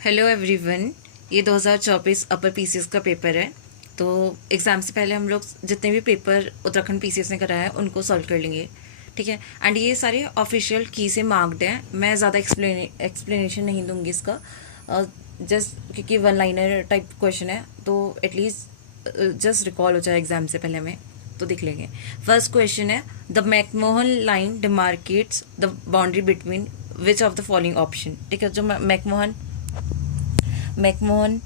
Hello everyone. ये 2024 upper PCS का paper है। तो एग्ज़ाम से पहले हम लोग जितने भी पेपर उत्तराखंड पीसीएस ने कराया है उनको सॉल्व कर लेंगे, ठीक है। एंड ये सारे ऑफिशियल की से मार्क्ड हैं। मैं ज़्यादा एक्सप्लेनेशन नहीं दूंगी इसका, जस्ट क्योंकि वन लाइनर टाइप क्वेश्चन है तो एटलीस्ट जस्ट रिकॉल हो जाए एग्ज़ाम से पहले हमें, तो देख लेंगे। फर्स्ट क्वेश्चन है, the McMahon line demarcates the boundary between which of the following option, ठीक है। जो मैकमोहन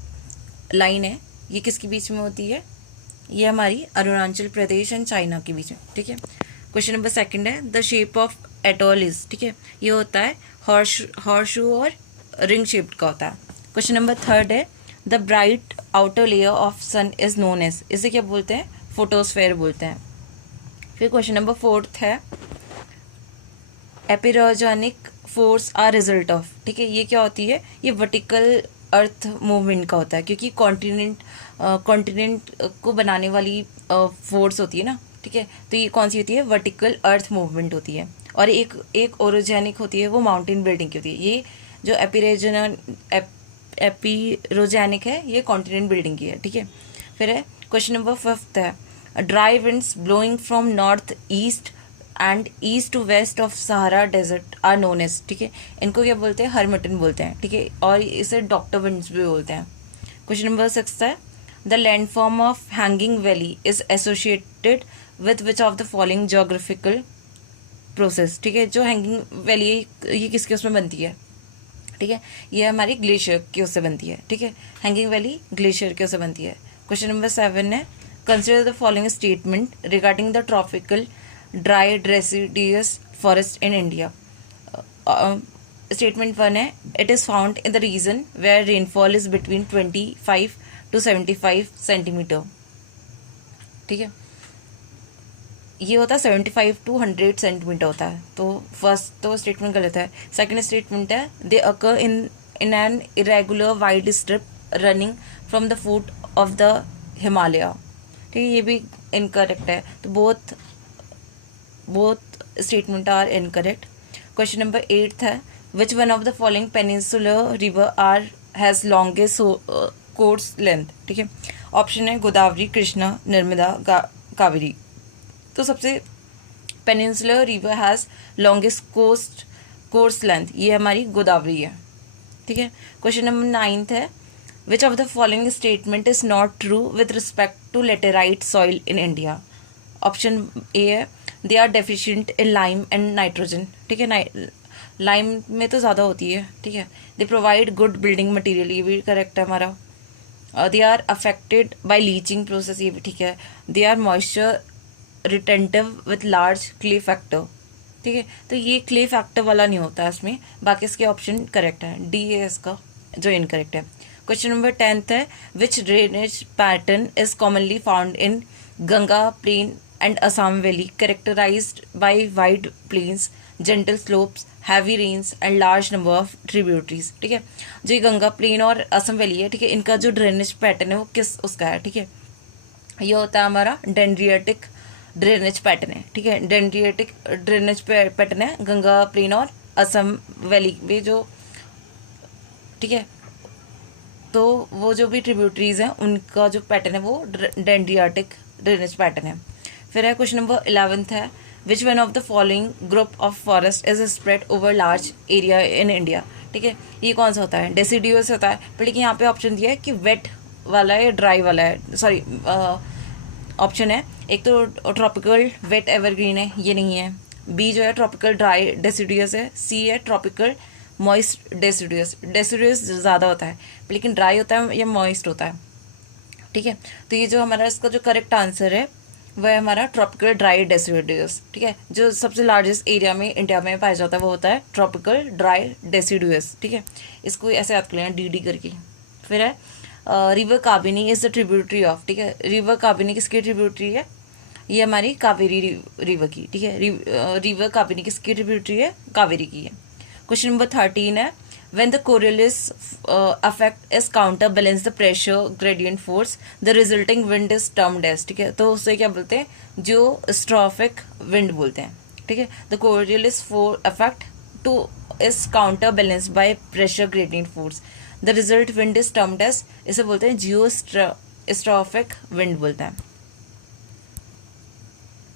लाइन है ये किसके बीच में होती है? ये हमारी अरुणाचल प्रदेश एंड चाइना के बीच में, ठीक है। क्वेश्चन नंबर सेकंड है, the shape of atoll is, ठीक है। ये होता है हॉर्शू और रिंग शेप्ड का होता है। क्वेश्चन नंबर थर्ड है, the bright outer layer of sun is known as, इसे क्या बोलते हैं? फोटोस्फेयर बोलते हैं। फिर क्वेश्चन नंबर फोर्थ है, epeirogenic force are result of, ठीक है। ये क्या होती है? ये वर्टिकल अर्थ मूवमेंट का होता है, क्योंकि कॉन्टिनेंट को बनाने वाली फोर्स होती है ना, ठीक है। तो ये कौन सी होती है? वर्टिकल अर्थ मूवमेंट होती है। और एक ओरोजेनिक होती है, वो माउंटेन बिल्डिंग की होती है। ये जो एपिरोजेनिक है ये कॉन्टिनेंट बिल्डिंग की है, ठीक है। फिर है क्वेश्चन नंबर फिफ्थ है, dry winds blowing from north east and east to west of Sahara desert are known as, ठीक है। इनको क्या बोलते हैं? हर्मिटन बोलते हैं, ठीक है। और इसे डॉक्टर विंड्स भी बोलते हैं। क्वेश्चन नंबर सिक्स है, the landform of hanging valley is associated with which of the following geographical process, ठीक है। जो हैंगिंग वैली है ये किसके उसमें बनती है? ठीक है, ये हमारी ग्लेशियर की उससे बनती है, ठीक है। हैंगिंग वैली ग्लेशियर की उससे बनती है। क्वेश्चन नंबर सेवन है, consider the following statement regarding the tropical dry deciduous forest in India. Statement one है, it is found in the region where rainfall is between 25 to 75 centimetre, ठीक है। ये होता है 75 to 100 सेंटीमीटर होता है। तो फर्स्ट तो स्टेटमेंट गलत है। सेकंड स्टेटमेंट है, they occur in an irregular wide strip running from the foot of the Himalaya, ठीक है। ये भी इनकरेक्ट है। तो both statement are incorrect. Question number 8 है, which one of the following peninsular river are has longest course length, ठीक है। Option है गोदावरी, कृष्णा, नर्मदा, कावेरी। तो सबसे peninsular river has longest course length, ये हमारी गोदावरी है, ठीक है। क्वेश्चन नंबर 9 है, which of the following statement is not true with respect to laterite soil in India. Option A है, they are deficient in lime and nitrogen, ठीक है। Lime में तो ज़्यादा होती है, ठीक है। They provide good building material, ये भी करेक्ट है हमारा। They are affected by leaching process, ये भी ठीक है। They are moisture retentive with large clay factor, ठीक है। तो ये क्ले फैक्टर वाला नहीं होता है इसमें, बाकी इसके ऑप्शन करेक्ट है। डी है इसका जो इनकरेक्ट है। क्वेश्चन नंबर 10 है, which drainage pattern is commonly found in Ganga plain and Assam Valley, characterized by wide plains, gentle slopes, heavy rains and large number of tributaries, ठीक है। जो ये गंगा प्लेन और असम वैली है, ठीक है, इनका जो ड्रेनेज पैटर्न है वो किस उसका है, ठीक है। ये होता है हमारा डेंड्रियाटिक ड्रेनेज पैटर्न है, ठीक है। डेंड्रियाटिक ड्रेनेज पैटर्न है गंगा प्लेन और असम वैली में जो, ठीक है। तो वो जो भी ट्रिब्यूटरीज हैं उनका जो पैटर्न है वो डेंड्रियाटिक ड्रेनेज पैटर्न है। फिर है क्वेश्चन नंबर 11 है, which one of the following group of forest is spread over large area in India, ठीक है। ये कौन सा होता है? डेसिडियस होता है, पर लेकिन यहाँ पे ऑप्शन दिया है कि वेट वाला है या ड्राई वाला है, सॉरी ऑप्शन है एक तो ट्रॉपिकल वेट एवरग्रीन है, ये नहीं है। बी जो है ट्रॉपिकल ड्राई डेसिडियस है। सी है ट्रॉपिकल मॉइस्ट डेसिडियस। डेसिडियस ज़्यादा होता है लेकिन ड्राई होता है या मॉइस्ट होता है, ठीक है। तो ये जो हमारा इसका जो करेक्ट आंसर है वह है हमारा ट्रॉपिकल ड्राई डेसिडुअस, ठीक है। जो सबसे लार्जेस्ट एरिया में इंडिया में पाया जाता है वो होता है ट्रॉपिकल ड्राई डेसिडुअस, ठीक है। इसको ऐसे याद कर लेना डी करके। फिर है river Kabini is the tributary of, ठीक है। रिवर काबिनी किसकी ट्रिब्यूटरी है? ये हमारी कावेरी रिवर की, ठीक है। रिवर काबिनी किसकी ट्रिब्यूटरी है? कावेरी की है। क्वेश्चन नंबर 13 है, when the Coriolis effect is counterbalance the pressure gradient force, the resulting wind is termed as, ठीक है। तो उसे क्या बोलते हैं? जो स्ट्रॉफिक विंड बोलते हैं, ठीक है। the Coriolis effect to is counter balance by pressure gradient force, the result wind is termed as, इसे बोलते हैं जियोस्ट्रॉफिक विंड बोलते हैं।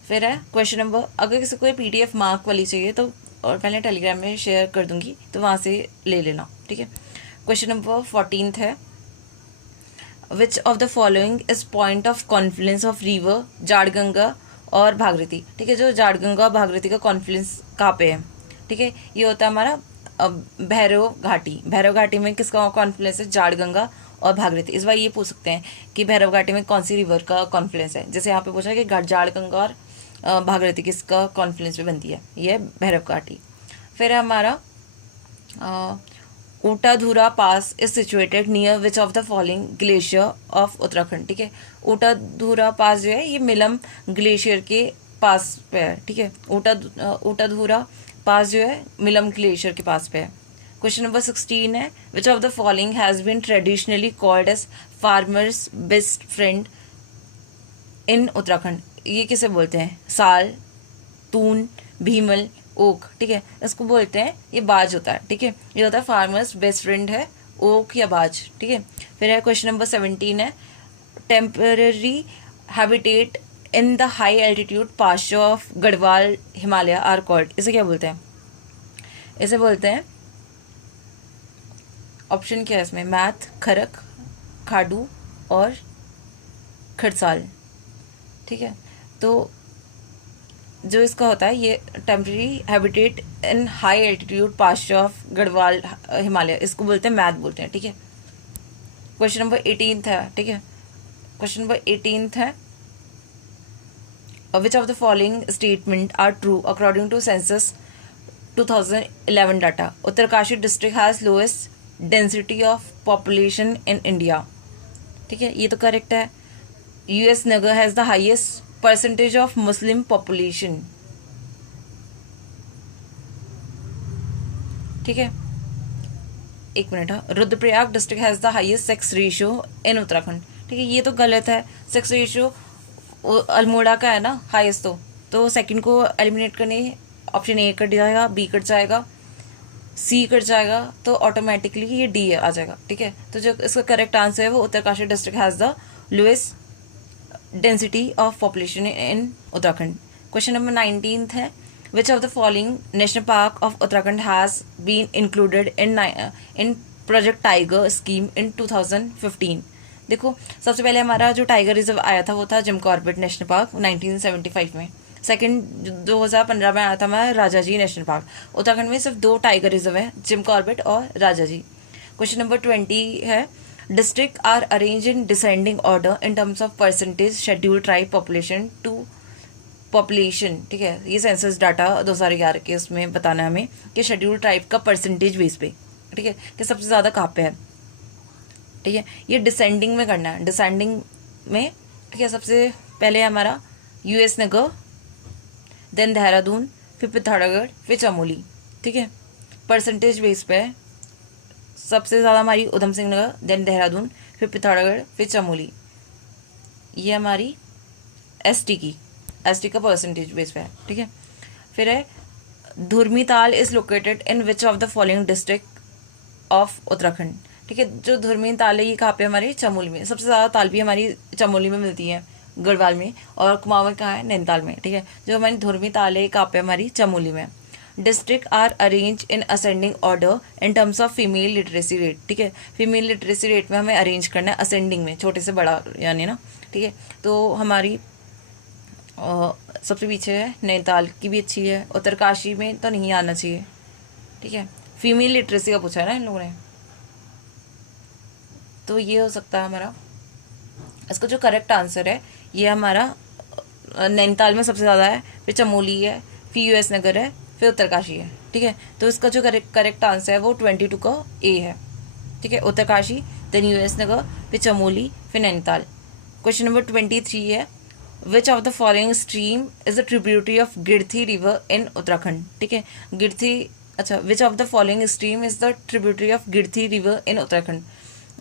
फिर है क्वेश्चन नंबर, अगर किसी को PDF मार्क वाली चाहिए तो और पहले टेलीग्राम में शेयर कर दूंगी तो वहाँ से ले लेना, ठीक है। क्वेश्चन नंबर 14 है, which of the following is point of confluence of river Jadhganga और भागीरथी, ठीक है। जो जाड़गंगा और भागीरथी का कॉन्फ्लुएंस कहाँ पे है, ठीक है, ये होता है हमारा भैरव घाटी। भैरव घाटी में किसका कॉन्फ्लुएंस है, जाड़गंगा और भागीरथी। इस बार ये पूछ सकते हैं कि भैरव घाटी में कौन सी रिवर का कॉन्फ्लुएंस है, जैसे यहाँ पे पूछा है कि जाड़गंगा और भागीरथी किसका कॉन्फ्लुएंस पे बनती है, ये भैरव घाटी। फिर है हमारा Untadhura pass is situated near which of the following glacier of Uttarakhand, ठीक है। ऊटाधूरा पास जो है ये मिलम ग्लेशियर के पास पे है, ठीक है। ऊटाधूरा पास जो है मिलम ग्लेशियर के पास पे है। क्वेश्चन नंबर 16 है, which of the following has been traditionally called as farmers best friend in Uttarakhand, ये किसे बोलते हैं, साल, तून, भीमल, ओक, ठीक है। इसको बोलते हैं, ये बाज होता है, ठीक है, ये होता है फार्मर्स बेस्ट फ्रेंड है ओक या बाज, ठीक है। फिर है क्वेश्चन नंबर 17 है, temporary habitat in the high altitude pasture of Garhwal Himalaya are called, इसे क्या बोलते हैं, इसे बोलते हैं, ऑप्शन क्या है इसमें, मैथ, खरक, खाडू और खरसाल, ठीक है। तो जो इसका होता है ये temporary habitat in high altitude pasture of Garhwal Himalaya, इसको बोलते हैं, मैथ बोलते हैं, ठीक है। क्वेश्चन नंबर 18 है, ठीक है। क्वेश्चन नंबर 18 है, which of the following statement are true according to census 2011 data, Uttarkashi district has lowest density of population in India, ठीक है, ये तो करेक्ट है। US Nagar has the highest percentage of Muslim population, ठीक है, एक मिनट। हाँ, Rudraprayag district has the highest sex ratio in Uttarakhand, ठीक है, ये तो गलत है। सेक्स रेशियो अल्मोड़ा का है ना हाईएस्ट, तो सेकंड को एलिमिनेट करने ऑप्शन ए कट जाएगा, बी कट जाएगा, सी कट जाएगा, तो ऑटोमेटिकली ये डी आ जाएगा, ठीक है। तो जो इसका करेक्ट आंसर है वो Uttarkashi district has the lowest density of population in Uttarakhand. Question number 19 है, which of the following national park of Uttarakhand has been included in project tiger scheme in 2015। देखो, सबसे पहले हमारा जो टाइगर रिजर्व आया था वो था जिम कॉर्बेट नेशनल पार्क 1975 में। सेकंड 2015 में आया था हमारा राजाजी नेशनल पार्क। उत्तराखंड में सिर्फ 2 टाइगर रिजर्व है, जिम कॉर्बेट और राजाजी। क्वेश्चन नंबर 20 है, district are arrange in descending order in terms of percentage scheduled tribe population to population, ठीक है। ये सेंसस डाटा 2011 के उसमें बताना है हमें कि शेड्यूल्ड ट्राइब का परसेंटेज बेस पे, ठीक है, कि सबसे ज़्यादा कहाँ पे है, ठीक है। ये डिसेंडिंग में करना है, डिसेंडिंग में, ठीक है। सबसे पहले हमारा US नगर, देन देहरादून, फिर पिथौरागढ़, फिर चमोली, ठीक है, परसेंटेज बेस पे है। सबसे ज़्यादा हमारी उधम सिंह नगर, देन देहरादून, फिर पिथौरागढ़, फिर चमोली, ये हमारी ST का परसेंटेज बेस पे है, ठीक है। फिर है Dhurmital is located in which of the following district of Uttarakhand, ठीक है। जो धुर्मीताल है ये कहाँ पे हमारी चमोली में, सबसे ज़्यादा ताल भी हमारी चमोली में मिलती है, गढ़वाल में, और कुमाऊं कहाँ है, नैनीताल में, ठीक है। जो हमारी धुर्मीताल है कहाँ पे हमारी चमोली में। District are arrange in ascending order in terms of female literacy rate, ठीक है। फीमेल लिटरेसी रेट में हमें अरेंज करना है असेंडिंग में, छोटे से बड़ा यानी ना, ठीक है। तो हमारी सबसे पीछे है नैनीताल की भी अच्छी है, उत्तरकाशी में तो नहीं आना चाहिए, ठीक है। फीमेल लिटरेसी का पूछा है ना इन लोगों ने, तो ये हो सकता है हमारा, इसका जो करेक्ट आंसर है ये हमारा नैनीताल में सबसे ज़्यादा है, फिर चमोली है, फिर US नगर है, फिर उत्तरकाशी है, ठीक है। तो इसका जो करेक्ट आंसर है वो 22 का A है, ठीक है। उत्तरकाशी, देन US नगर, फिर चमोली, फिर नैनीताल। क्वेश्चन नंबर 23 है, which of the following stream is the tributary of Girthi river in Uttarakhand, ठीक है। गिरथी, अच्छा, which of the following stream is the tributary of Girthi river in Uttarakhand.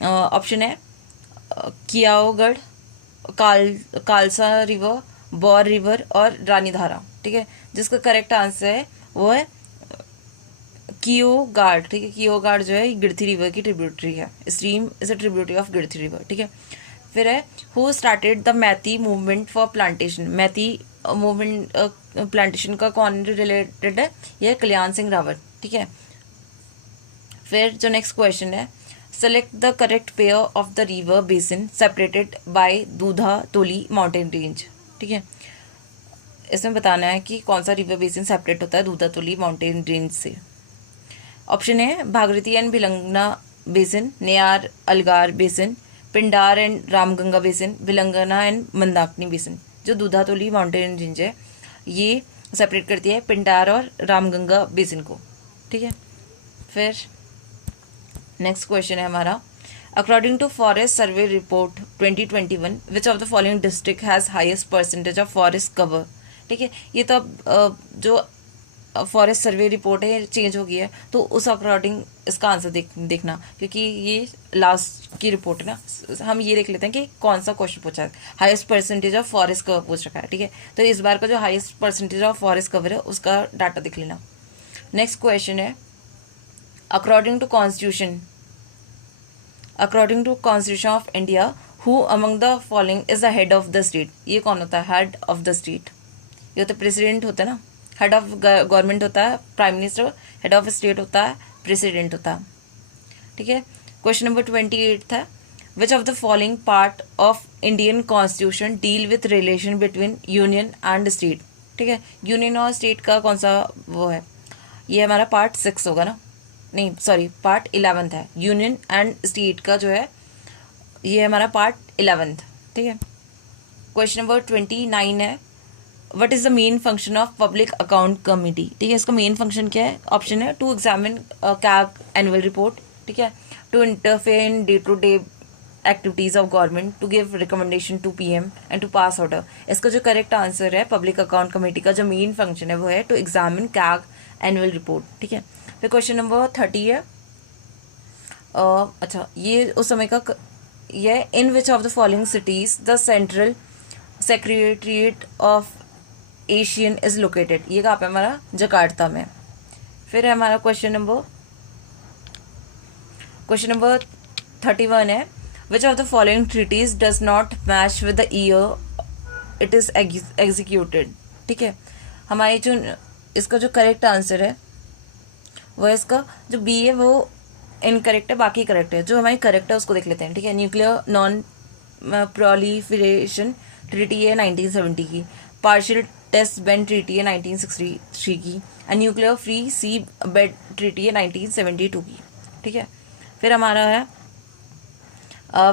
Option है कियाओगढ़, कालसा रिवर, बौर रिवर और रानी धारा, ठीक है। जिसका करेक्ट आंसर है वो है कियोगार्ड, ठीक है, कियोगार्ड जो है गिरथी रिवर की ट्रिब्यूटरी है, stream is a tributary of Girthi river, ठीक है। फिर है who started the Maiti movement for plantation, Maiti movement plantation का कौन रिलेटेड है, यह कल्याण सिंह रावत, ठीक है। फिर जो नेक्स्ट क्वेश्चन है, select the correct pair of the river basin separated by Dudhatoli mountain range, ठीक है। इसमें बताना है कि कौन सा रिवर बेसिन सेपरेट होता है दूधा तोली माउंटेन रेंज से। ऑप्शन है भागीरथी एंड भिलंगना बेसिन, नेयार अलगार basin, Pindar and Ramganga basin, Bhilangana and Mandakini basin. जो दूधातोली माउंटेन रेंज है ये सेपरेट करती है पिंडार और रामगंगा बेसिन को, ठीक है। फिर नेक्स्ट क्वेश्चन है हमारा, according to forest survey report 2021 which of the following district has highest percentage of forest cover, ठीक है। ये तो अब जो फॉरेस्ट सर्वे रिपोर्ट है चेंज हो गई है, तो उस अकॉर्डिंग इसका आंसर देखना, क्योंकि ये लास्ट की रिपोर्ट है ना, हम ये देख लेते हैं कि कौन सा क्वेश्चन पूछा है। Highest percentage of forest cover पूछ रखा है, ठीक है। तो इस बार का जो highest percentage of forest cover है उसका डाटा देख लेना। नेक्स्ट क्वेश्चन है, according to constitution of India who among the following is the head of the state. ये कौन होता है हेड ऑफ द स्टेट? ये तो प्रेसिडेंट होता है ना, हेड ऑफ गवर्नमेंट होता है prime minister, head of state होता है प्रेसिडेंट होता है, ठीक है। क्वेश्चन नंबर 28 था, विच of the following part of Indian constitution deal with relation between union and state, ठीक है। यूनियन और स्टेट का कौन सा वो है, ये हमारा पार्ट 6 होगा ना, नहीं सॉरी पार्ट 11 है। यूनियन एंड स्टेट का जो है ये हमारा पार्ट 11, ठीक है। क्वेश्चन नंबर 29 है, what is the main function of public account committee, ठीक है। इसका मेन फंक्शन क्या है? ऑप्शन है to examine CAG annual report, ठीक है, to interfere in day to day activities of government, to give recommendation to PM and to pass order. इसका जो करेक्ट आंसर है, पब्लिक अकाउंट कमेटी का जो मेन फंक्शन है वो है to examine CAG annual report, ठीक है। फिर क्वेश्चन नंबर 30 है, अच्छा ये उस समय का ये, in which of the following cities the central secretariat of ASEAN is located, ये कहाँ पे हमारा जकार्ता में। फिर है हमारा क्वेश्चन नंबर 31 है, which of the following treaties does not match with the year it is executed, ठीक है। हमारी जो इसका जो करेक्ट आंसर है वो इसका जो बी है वो इनकरेक्ट है, बाकी करेक्ट है। जो हमारी करेक्ट है उसको देख लेते हैं, ठीक है। न्यूक्लियर नॉन प्रोलिफरेशन ट्रीटी है 1970 की, पार्शियल टेस्ट बेड ट्रीटी है 1963 की, and nuclear free seabed treaty है 1972 की, ठीक है। फिर हमारा है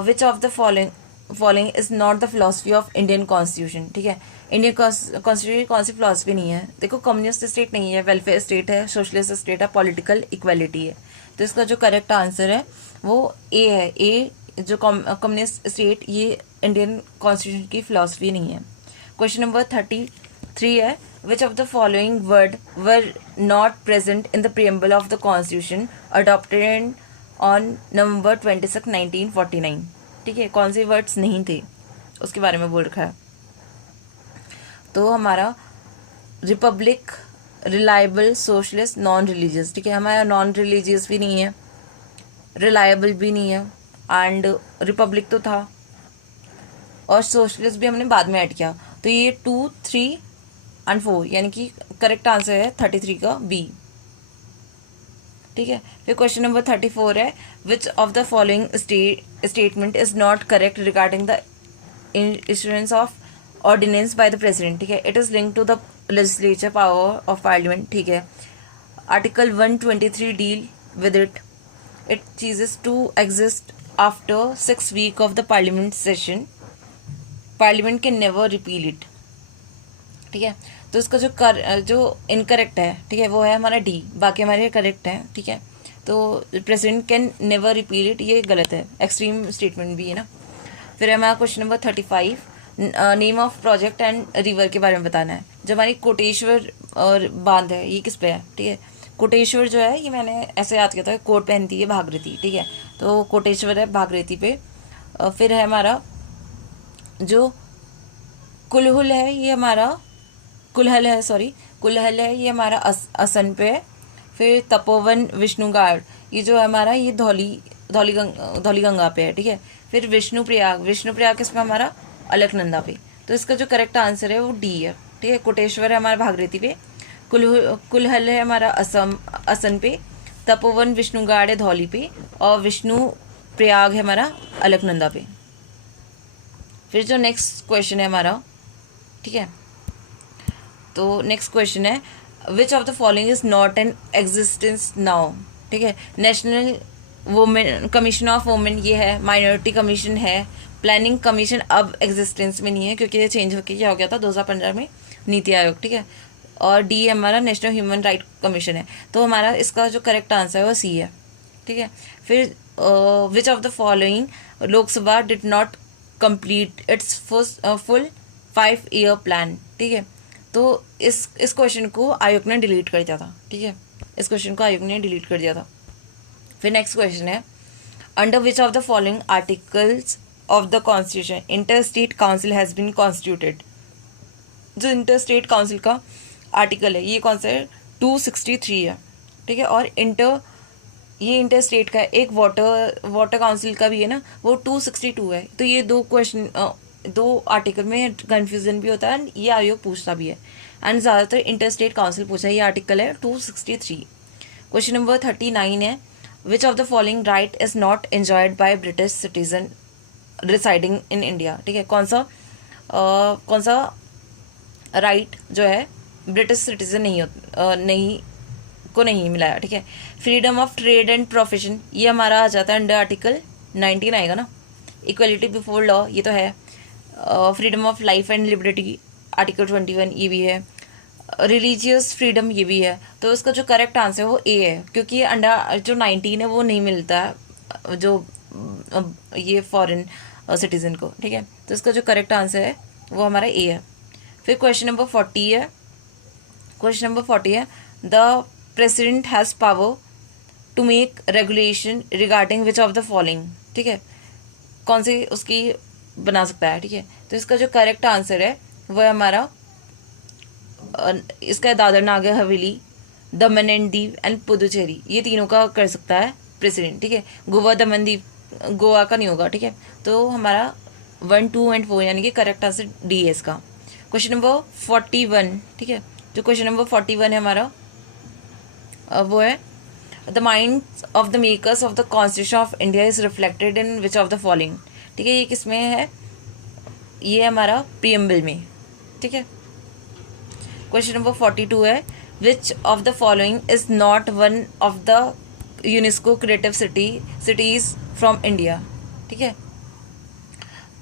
which of the following is not the philosophy of Indian constitution, ठीक है। इंडियन कॉन्स्टिट्यूशन कौन सी फिलोसफी नहीं है? देखो, कम्युनिस्ट स्टेट नहीं है, वेलफेयर स्टेट है, सोशलिस्ट स्टेट है, पॉलिटिकल इक्वालिटी है। तो इसका जो करेक्ट आंसर है वो ए है। ए जो कम्युनिस्ट स्टेट ये इंडियन कॉन्स्टिट्यूशन की फिलोसफी नहीं है। क्वेश्चन नंबर 33 है, which of the following word were not present in the preamble of the constitution adopted on November 26, 1949, ठीक है। कौन से वर्ड्स नहीं थे उसके बारे में बोल रखा है। तो हमारा Republic, reliable, socialist, non religious, ठीक है। हमारा नॉन रिलीजियस भी नहीं है, रिलायबल भी नहीं है, एंड रिपब्लिक तो था, और सोशलिस्ट भी हमने बाद में ऐड किया। तो ये 2, 3 एंड 4 यानी कि करेक्ट आंसर है 33 का बी, ठीक है। फिर क्वेश्चन नंबर 34 है, which of the following statement is not correct regarding the issuance of ordinance by the president, ठीक है। It is link to the legislature power of parliament, ठीक है। Article 123 deal with it ceases to exist after 6 week of the parliament session, parliament can never repeal it, ठीक है। तो इसका जो incorrect है, ठीक है, वो है हमारा डी, बाकी हमारे करेक्ट है, ठीक है। तो president can never repeal it ये गलत है, एक्सट्रीम स्टेटमेंट भी है ना। फिर हमारा question number 35, name of project and river के बारे में बताना है। जो हमारी कोटेश्वर और बांध है ये किस पे है, ठीक है। कोटेश्वर जो है ये मैंने ऐसे याद किया था, कोट पहनती है भागीरथी, ठीक है। तो कोटेश्वर है भागीरथी पे। फिर है हमारा जो कुल्हुल है ये हमारा कुल्हल है, सॉरी कुल्हल है ये हमारा असम पे है। फिर तपोवन विष्णुगाड़, ये जो है हमारा ये धौली गंगा पे है, ठीक है। फिर विष्णुप्रयाग किसमें हमारा अलकनंदा पे। तो इसका जो करेक्ट आंसर है वो डी है, ठीक है। कोटेश्वर है हमारा भागीरथी पे, कुलहल है हमारा असम पे, तपोवन विष्णुगाड़ है धौली पे, और विष्णु प्रयाग है हमारा अलकनंदा पे। फिर जो नेक्स्ट क्वेश्चन है हमारा, ठीक है, तो नेक्स्ट क्वेश्चन है which of the following is not an existence now, ठीक है। National women commission of women ये है, माइनॉरिटी कमीशन है, प्लानिंग कमीशन अब एग्जिस्टेंस में नहीं है क्योंकि ये चेंज होकर क्या हो गया था 2015 में, नीति आयोग, ठीक है। और डी हमारा नेशनल ह्यूमन राइट कमीशन है। तो हमारा इसका जो करेक्ट आंसर है वो सी है, ठीक है। फिर विच of the following Lok Sabha did not complete it's full 5-year plan, ठीक है। तो इस क्वेश्चन को आयोग ने डिलीट कर दिया था, ठीक है। इस क्वेश्चन को आयोग ने डिलीट कर दिया था। फिर नेक्स्ट क्वेश्चन है under which of the following articles of the constitution inter state council has been constituted. जो इंटर स्टेट काउंसिल का आर्टिकल है ये कौन सा है, 263 है, ठीक है। और ये इंटर स्टेट का है, एक वाटर काउंसिल का भी है ना, वो 262 है। तो ये दो आर्टिकल में कन्फ्यूजन भी होता है, ये आयोग पूछता भी है, एंड ज़्यादातर इंटर स्टेट काउंसिल पूछा है। ये आर्टिकल है 263। क्वेश्चन नंबर 39 है which of the following right is not enjoyed by British citizen residing in India, ठीक है। कौन सा राइट जो है ब्रिटिश सिटीजन नहीं मिला है, ठीक है। Freedom of trade and profession ये हमारा आ जाता है अंडर आर्टिकल 19 आएगा ना। इक्वलिटी बिफोर लॉ ये तो है। Freedom of life and liberty article 21 ये भी है। रिलीजियस फ्रीडम ये भी है। तो इसका जो करेक्ट आंसर है वो ए है, क्योंकि अंडर जो 19 है वो नहीं मिलता है जो ये फॉरेन सिटीजन को, ठीक है। तो इसका जो करेक्ट आंसर है वो हमारा ए है। फिर क्वेश्चन नंबर 40 है। क्वेश्चन नंबर 40 है the president has power to make regulation regarding which of the following, ठीक है। कौन सी उसकी बना सकता है, ठीक है। तो इसका जो करेक्ट आंसर है वो है हमारा इसका दादर नागर हवेली, दमन एंड दीव एंड पुदुचेरी, ये तीनों का कर सकता है प्रेसिडेंट, ठीक है। गोवा दमन दीव गोवा का नहीं होगा, ठीक है। तो हमारा 1, 2 एंड 4 यानी कि करेक्ट आंसर डी है इसका। क्वेश्चन नंबर 41, ठीक है। जो क्वेश्चन नंबर 41 है हमारा वो है the minds of the makers of the constitution of India is reflected in which of the following, ठीक है। ये किसमें है, ये हमारा प्रीएम्बल में, ठीक है। क्वेश्चन नंबर 42 है which of the following is not one of the UNESCO creative cities from India, ठीक है।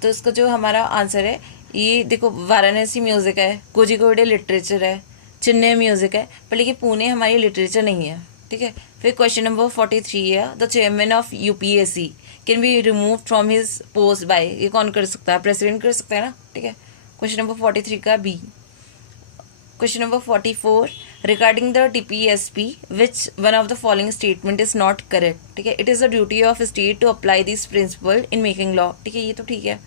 तो इसका जो हमारा आंसर है ये देखो, वाराणसी म्यूजिक है, कोझिकोडे लिटरेचर है, चेन्नई म्यूजिक है, पर लेकिन पुणे हमारी लिटरेचर नहीं है, ठीक है। फिर क्वेश्चन नंबर 43 है the chairman of UPSC can be remove from his post by, ये कौन कर सकता है, प्रेसिडेंट कर सकता है ना, ठीक है। क्वेश्चन नंबर 43 का B. Question number 44 regarding the DPSP which one of the following statement is not correct, ठीक है। It is the duty of state to apply this principle in making law, ठीक है, ये तो ठीक है।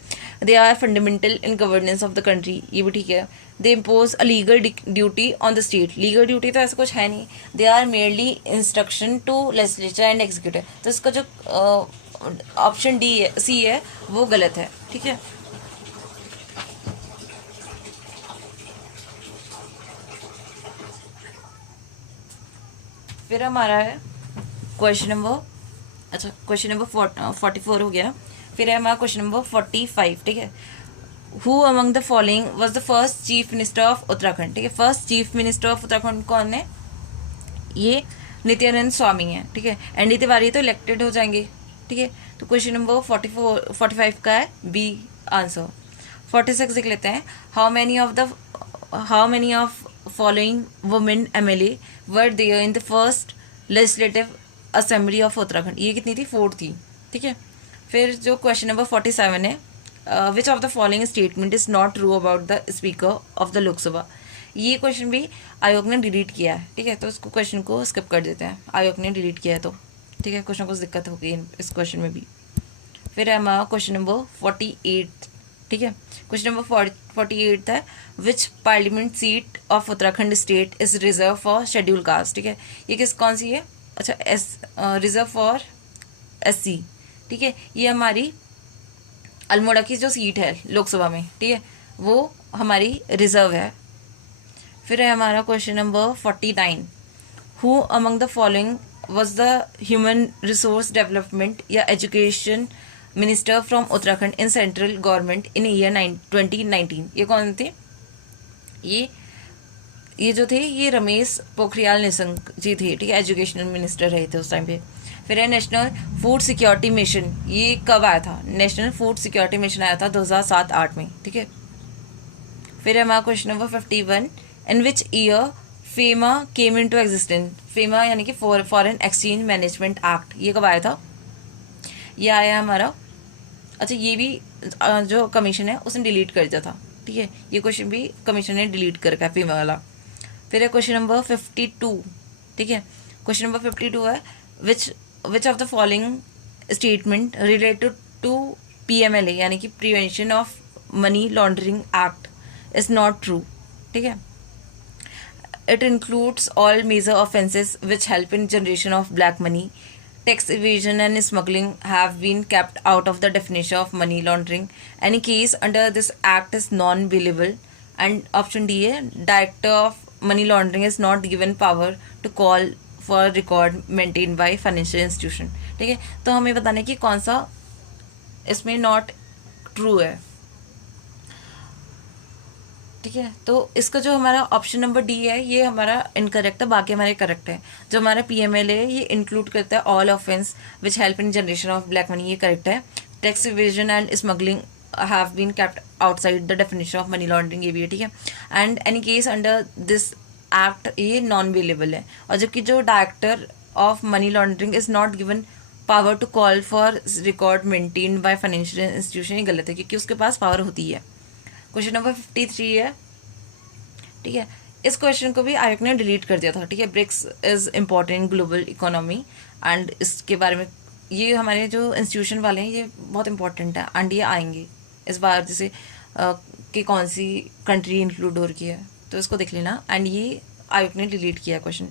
They are fundamental in governance of the country, ये भी ठीक है। They impose a legal duty on the state, legal duty तो ऐसा कुछ है नहीं। They are merely instruction to legislature and executive, तो इसका जो ऑप्शन डी है, सी है, वो गलत है, ठीक है। फिर हमारा है क्वेश्चन नंबर 44 हो गया। फिर है हमारा क्वेश्चन नंबर 45, ठीक है। Who among the following was the first chief minister of Uttarakhand, ठीक है। First chief minister of Uttarakhand कौन है, ये नित्यानंद स्वामी है, ठीक है। एनडी तिवारी तो इलेक्टेड हो जाएंगे, ठीक है। तो क्वेश्चन नंबर 45 का है बी आंसर। 46 देख लेते हैं। How many of following women MLA were there in the first legislative assembly of Uttarakhand, ये कितनी थी, 4 थी, ठीक है। फिर जो क्वेश्चन नंबर 47 है which of the following statement is not true about the speaker of the Lok Sabha, ये क्वेश्चन भी आयोग ने डिलीट किया है, ठीक है। तो इसको क्वेश्चन को स्किप कर देते हैं, आयोग ने डिलीट किया है तो, ठीक है। क्वेश्चन को दिक्कत होगी इस क्वेश्चन में भी। फिर है हमारा क्वेश्चन नंबर 48, ठीक है। क्वेश्चन नंबर 48 है, which parliament seat of Uttarakhand state is reserve for schedule caste. ठीक है, ये कौन सी है? अच्छा, रिजर्व फॉर SC। ठीक है, ये हमारी अल्मोड़ा की जो सीट है लोकसभा में, ठीक है, वो हमारी रिजर्व है। फिर है हमारा question number 49, who among the following was the human resource development या education minister from Uttarakhand in central government in year 2019। ये कौन थे? ये जो थे ये रमेश पोखरियाल निशंक जी थे। ठीक है, एजुकेशनल मिनिस्टर रहे थे उस टाइम पे। फिर है नेशनल फूड सिक्योरिटी मिशन, ये कब आया था? नेशनल फूड सिक्योरिटी मिशन आया था 2007-8 में। ठीक है। फिर है हमारा question number 51, in which year FEMA came into existence. FEMA यानी कि फॉरेन एक्सचेंज मैनेजमेंट एक्ट, ये कब आया था? ये आया हमारा, अच्छा ये भी जो कमीशन है उसने डिलीट कर दिया था। ठीक है, ये क्वेश्चन भी कमीशन ने डिलीट कर रखा है फेमा वाला। फिर है क्वेश्चन नंबर 52। ठीक है, क्वेश्चन नंबर 52 है, which of the following statement related to PMLA यानी कि prevention of money laundering act is not true. ठीक है, it includes all major offences which help in generation of black money. Tax evasion and smuggling have been kept out of the definition of money laundering. Any case under this act is non-bailable. And option D है, director of money laundering is not given power to call for record maintained by financial institution. ठीक है, तो हमें बताना है कि कौन सा इसमें नॉट ट्रू है। ठीक है, तो इसका जो हमारा ऑप्शन नंबर D है ये हमारा इनकरेक्ट है, बाकी हमारे करेक्ट है। जो हमारा PMLA है ये इंक्लूड करता है all offence which help in generation of black money, ये करेक्ट है। Tax evasion and smuggling have been kept outside the definition of money laundering, ये भी है। ठीक है, and any case under this act ये नॉन अवेलेबल है। और जबकि जो director of money laundering is not given power to call for record maintained by financial institution, ये गलत है क्योंकि उसके पास पावर होती है। क्वेश्चन नंबर 53 है। ठीक है, इस क्वेश्चन को भी आयोग ने डिलीट कर दिया था। ठीक है, BRICS is important global economy and इसके बारे में ये हमारे जो इंस्टीट्यूशन वाले हैं ये बहुत इंपॉर्टेंट है एंड ये आएंगे इस बार, जैसे कि कौन सी कंट्री इंक्लूड हो रही है, तो इसको देख लेना। एंड ये आयोग ने डिलीट किया क्वेश्चन।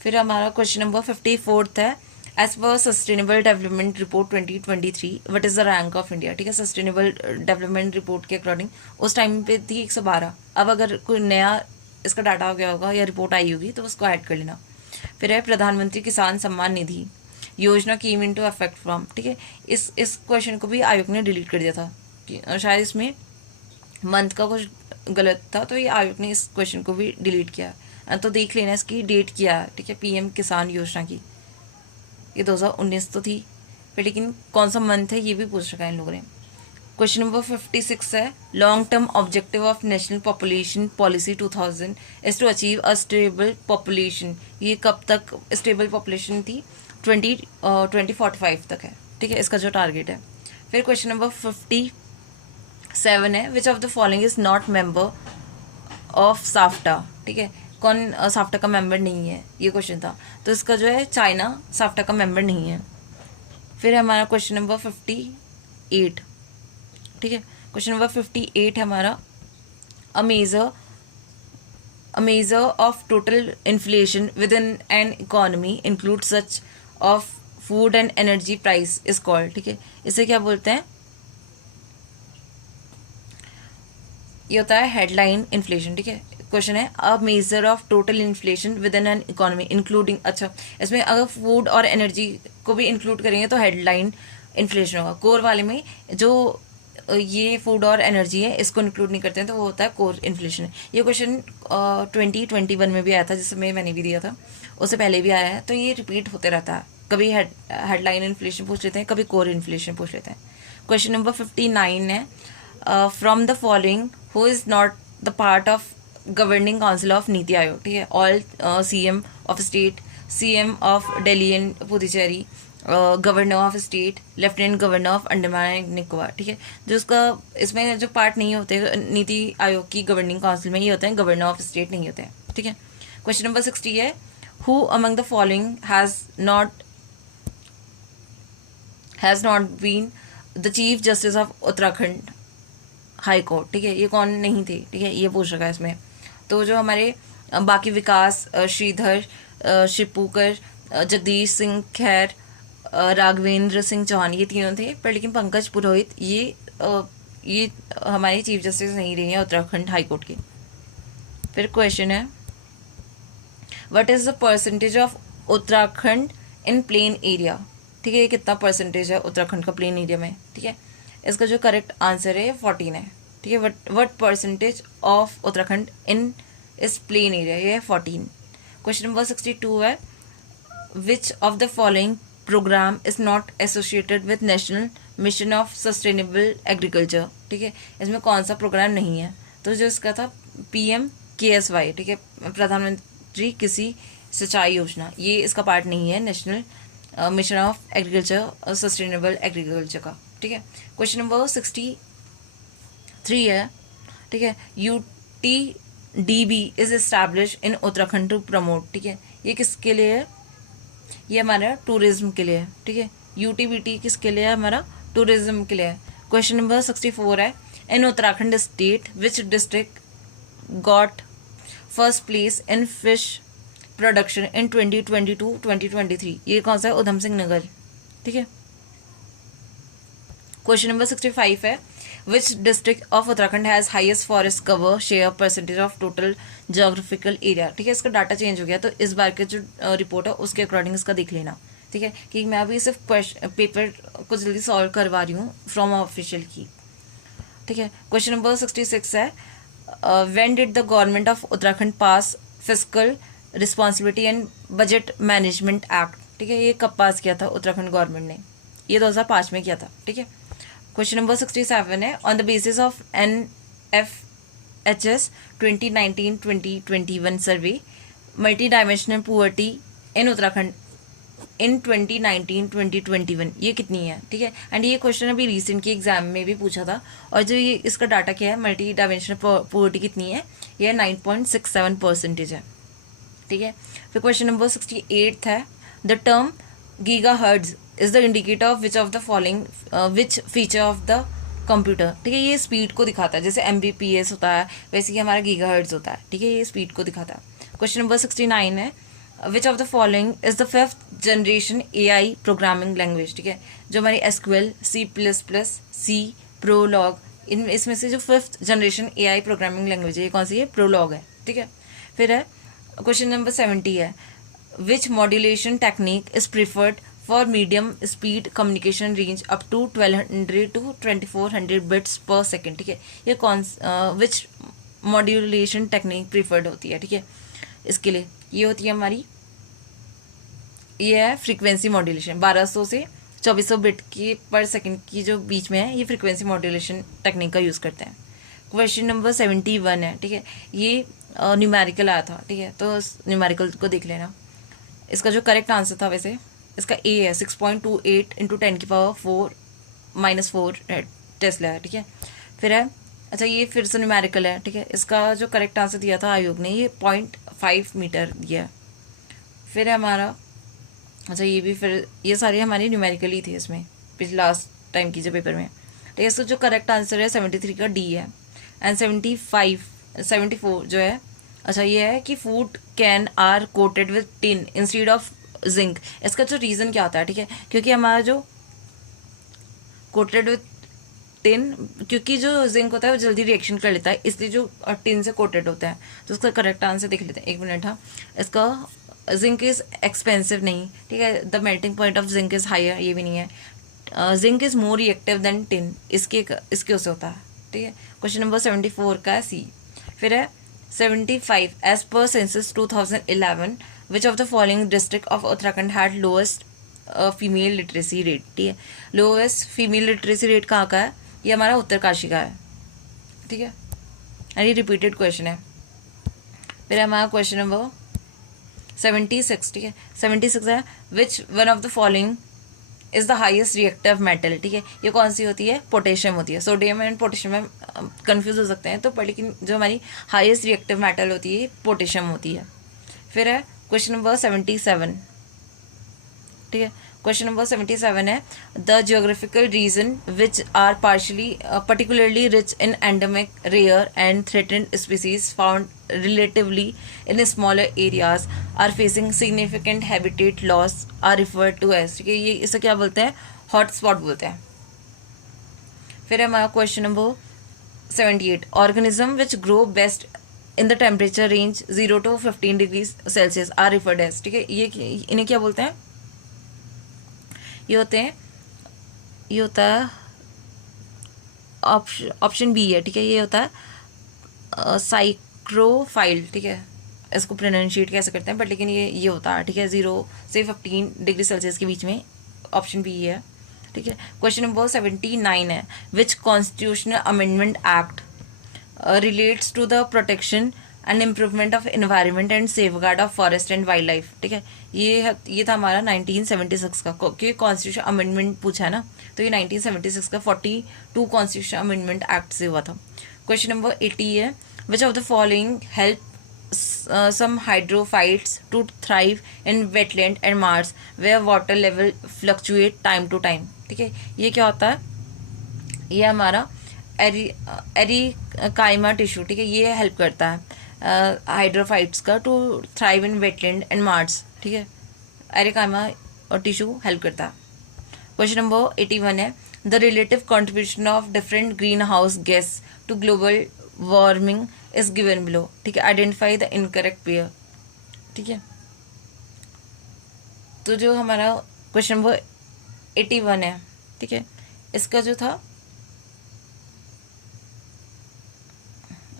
फिर हमारा क्वेश्चन नंबर 54 है, एज पर sustainable development report 2023 what is the rank of India. ठीक है, सस्टेनेबल डेवलपमेंट रिपोर्ट के अकॉर्डिंग उस टाइम पे थी 112। अब अगर कोई नया इसका डाटा हो गया होगा या रिपोर्ट आई होगी तो उसको ऐड कर लेना। फिर है प्रधानमंत्री किसान सम्मान निधि योजना केम इन टू अफेक्ट फ्रॉम। ठीक है, इस क्वेश्चन को भी आयोग ने डिलीट कर दिया था कि शायद इसमें मंथ का कुछ गलत था, तो ये आयोग ने इस क्वेश्चन को भी डिलीट किया। तो देख लेना इसकी डेट क्या है। ठीक है, PM किसान योजना की ये 2019 तो थी, फिर लेकिन कौन सा मंथ है ये भी पूछ रखा है इन लोगों ने। क्वेश्चन नंबर 56 है, long term objective of national population policy 2000 is to achieve a stable population. ये कब तक स्टेबल पॉपुलेशन थी? 2045 तक है। ठीक है, इसका जो टारगेट है। फिर क्वेश्चन नंबर 57 है, which of the following is not member of SAFTA. ठीक है, कौन साफ्टा का मेंबर नहीं है, ये क्वेश्चन था। तो इसका जो है चाइना साफ्टा का मेंबर नहीं है। फिर हमारा क्वेश्चन नंबर 58। ठीक है, क्वेश्चन नंबर 58 है हमारा, a measure of total inflation with in an economy include such of food and energy price is called. ठीक है, इसे क्या बोलते हैं? ये होता है हेडलाइन इन्फ्लेशन। ठीक है, क्वेश्चन है, a measure of total inflation with in an economy including. अच्छा, इसमें अगर फूड और एनर्जी को भी इंक्लूड करेंगे तो हेडलाइन इन्फ्लेशन होगा। कोर वाले में जो ये फूड और एनर्जी है इसको इंक्लूड नहीं करते हैं तो वो होता है कोर इन्फ्लेशन। ये क्वेश्चन 2021 में भी आया था, जिसमें मैंने भी दिया था, उससे पहले भी आया है। तो ये रिपीट होते रहता है, कभी हेडलाइन इन्फ्लेशन पूछ लेते हैं, कभी कोर इन्फ्लेशन पूछ लेते हैं। क्वेश्चन नंबर 59 है, from the following who is not the part of governing council of NITI Aayog. ठीक है, all CM of state, CM of Delhi and Puducherry, governor of state, lieutenant governor of Andaman and Nicobar. ठीक है, जो उसका इसमें जो पार्ट नहीं होते नीति आयोग की गवर्निंग काउंसिल में, ये होते हैं गवर्नर ऑफ स्टेट नहीं होते हैं। ठीक है, क्वेश्चन नंबर 60 है, who among the following has not been the chief justice of Uttarakhand high court, ठीक है, ये कौन नहीं थे, ठीक है, ये पूछ रखा है इसमें। तो जो हमारे बाकी विकास, श्रीधर शिपूकर, जगदीश सिंह खैर, राघवेंद्र सिंह चौहान, ये तीनों थे, पर लेकिन पंकज पुरोहित ये हमारे चीफ जस्टिस नहीं रहे हैं उत्तराखंड हाई कोर्ट के। फिर क्वेश्चन है what is the percentage of Uttarakhand in plain area, ठीक है, ये कितना परसेंटेज है उत्तराखंड का प्लेन एरिया में, ठीक है। इसका जो करेक्ट आंसर है 14 है, ठीक है। व्हाट परसेंटेज ऑफ उत्तराखंड इन इस प्लेन एरिया, ये है 14। क्वेश्चन नंबर 62 है which of the following programme is not associated with national mission of sustainable agriculture, ठीक है, इसमें कौन सा प्रोग्राम नहीं है। तो जो इसका था PMKSY, ठीक है, प्रधानमंत्री कृषि सिंचाई योजना, ये इसका पार्ट नहीं है national mission of agriculture sustainable agriculture का, ठीक है। क्वेश्चन नंबर 63 है, ठीक है, UTDB is establish in Uttarakhand to promote, ठीक है, ये किसके लिए है, ये हमारा टूरिज्म के लिए है, ठीक है। UTBT किसके लिए है, हमारा टूरिज्म के लिए है। क्वेश्चन नंबर 64 है in Uttarakhand state which district got first place in fish production in 2022-2023, ये कौन सा है, उधम सिंह नगर, ठीक है। क्वेश्चन नंबर 65 है which district of Uttarakhand has highest forest cover share percentage of total geographical area, ठीक है। इसका डाटा चेंज हो गया, तो इस बार के जो रिपोर्ट है उसके अकॉर्डिंग इसका देख लेना, ठीक है, कि मैं अभी सिर्फ पेपर को जल्दी सॉल्व करवा रही हूँ फ्रॉम ऑफिशियल की, ठीक है। क्वेश्चन नंबर 66 है when did the government of Uttarakhand pass fiscal responsibility and budget management act, ठीक है, ये कब पास किया था उत्तराखंड गवर्नमेंट ने, ये 2005 में किया था, ठीक है। क्वेश्चन नंबर 67 है on the basis of NFHS 2019-2021 survey multidimensional poverty in Uttarakhand in 2019-2021 ये कितनी है, ठीक है। एंड ये क्वेश्चन अभी रिसेंट के एग्जाम में भी पूछा था, और जो ये इसका डाटा क्या है, मल्टी डायमेंशनल पुअर्टी कितनी है, ये 9.67% है, ठीक है। फिर क्वेश्चन नंबर 68 है the term gigahertz is the indicator of which of the following which feature of the computer, ठीक है, ये स्पीड को दिखाता है, जैसे MBPS होता है वैसे ही हमारा गीगाहर्ट्ज होता है, ठीक है, ये स्पीड को दिखाता है। क्वेश्चन नंबर 69 है which of the following is the 5th generation AI programming language, ठीक है, जो हमारी SQL, C++, प्रोलॉग, इसमें से जो 5th generation AI programming language है ये कौन सी है, प्रोलॉग है, ठीक है। फिर है क्वेश्चन नंबर 70 है which modulation technique is preferred for medium speed communication range up to 1200 to 2400 bits per second, ठीक है, ये कौन विच मॉड्यूलेशन टेक्निक प्रिफर्ड होती है, ठीक है, इसके लिए ये होती है हमारी, ये है फ्रीक्वेंसी मॉड्यूलेशन, 1200 से 2400 बिट की पर सेकंड की जो बीच में है, ये फ्रीक्वेंसी मॉड्यूलेशन टेक्निक का यूज़ करते हैं। क्वेश्चन नंबर 71 है, ठीक है, ये न्यूमेरिकल आया था, ठीक है, तो न्यूमेरिकल को देख लेना। इसका जो करेक्ट आंसर था वैसे इसका A है 6.28 × 10⁻⁴ टेस्ला है, ठीक है। फिर है अच्छा ये फिर से न्यूमेरिकल है, ठीक है, इसका जो करेक्ट आंसर दिया था आयोग ने ये 0.5 मीटर दिया है। फिर है हमारा अच्छा ये भी फिर ये सारी हमारी न्यूमेरिकल ही थी इसमें पिछले लास्ट टाइम की जो पेपर में, ठीक है। इसका जो करेक्ट आंसर है 73 का D है। एंड 74 जो है अच्छा ये है कि food can are coated with tin instead of zinc, इसका जो रीज़न क्या होता है, ठीक है, क्योंकि हमारा जो कोटेड विद टिन, क्योंकि जो जिंक होता है वो जल्दी रिएक्शन कर लेता है, इसलिए जो टिन से कोटेड होता है। तो उसका करेक्ट आंसर देख लेते हैं, एक मिनट। हाँ, इसका जिंक इज़ एक्सपेंसिव नहीं, ठीक है, the melting point of zinc is higher, ये भी नहीं है। Zinc is more reactive than tin, इसके उससे होता है, ठीक है। क्वेश्चन नंबर 74 का C। फिर है 75 एज पर census 2011 which of the following district of Uttarakhand had lowest female literacy rate, ठीक है। लोएस्ट फीमेल लिटरेसी रेट कहाँ का है, ये हमारा उत्तरकाशी का है, ठीक है, एंड ये रिपीटेड क्वेश्चन है। फिर हमारा क्वेश्चन नंबर 76, ठीक है, 76 है which one of the following is the highest reactive metal, ठीक है, ये कौन सी होती है, पोटेशियम होती है। सोडियम एंड पोटेशियम में कंफ्यूज हो सकते हैं तो पर लेकिन जो हमारी हाईएस्ट रिएक्टिव मेटल होती है पोटेशियम होती है। फिर है क्वेश्चन नंबर 77, ठीक है। क्वेश्चन नंबर 77 है the geographical region which are particularly rich in endemic, rare and threatened species found relatively in smaller areas are facing significant habitat loss are referred to as, ठीक है, ये इसे क्या बोलते हैं, हॉट स्पॉट बोलते हैं. फिर हमारा question number 78 organism which grow best in the temperature range 0 to 15 degree Celsius are referred as, ठीक है, ये इन्हें क्या बोलते हैं, ये होता है ऑप्शन बी है, ठीक है, ये होता है साइक्रोफाइल, ठीक है, इसको प्रोनाउंशिएट कैसे करते हैं बट लेकिन ये होता है, ठीक है, 0 से 15 डिग्री सेल्सियस के बीच में, ऑप्शन बी है, ठीक है. क्वेश्चन नंबर 79 है which constitutional amendment act relates to the protection and improvement of environment and safeguard of forest and wildlife, ठीक है, ये था हमारा 1976 का, क्योंकि कॉन्स्टिट्यूशन अमेंडमेंट पूछा है ना, तो ये 1976 का 42 कॉन्स्टिट्यूशन अमेंडमेंट एक्ट से हुआ था. क्वेश्चन नंबर 80 है which of the following help some hydrophytes to thrive in wetland and marshes where water level fluctuate time to time, ठीक है, ये क्या होता है, ये हमारा एरिकाइमा टिश्यू, ठीक है, ये हेल्प करता है हाइड्रोफाइट्स का to thrive in wetland and marsh, ठीक है, एरिकाइमा और टिश्यू हेल्प करता है. क्वेश्चन नंबर 81 है the relative contribution of different greenhouse gas to global warming is given below, ठीक है, आइडेंटिफाई द इनकरेक्ट पेयर, ठीक है. तो जो हमारा क्वेश्चन नंबर 81 है, ठीक है, इसका जो था,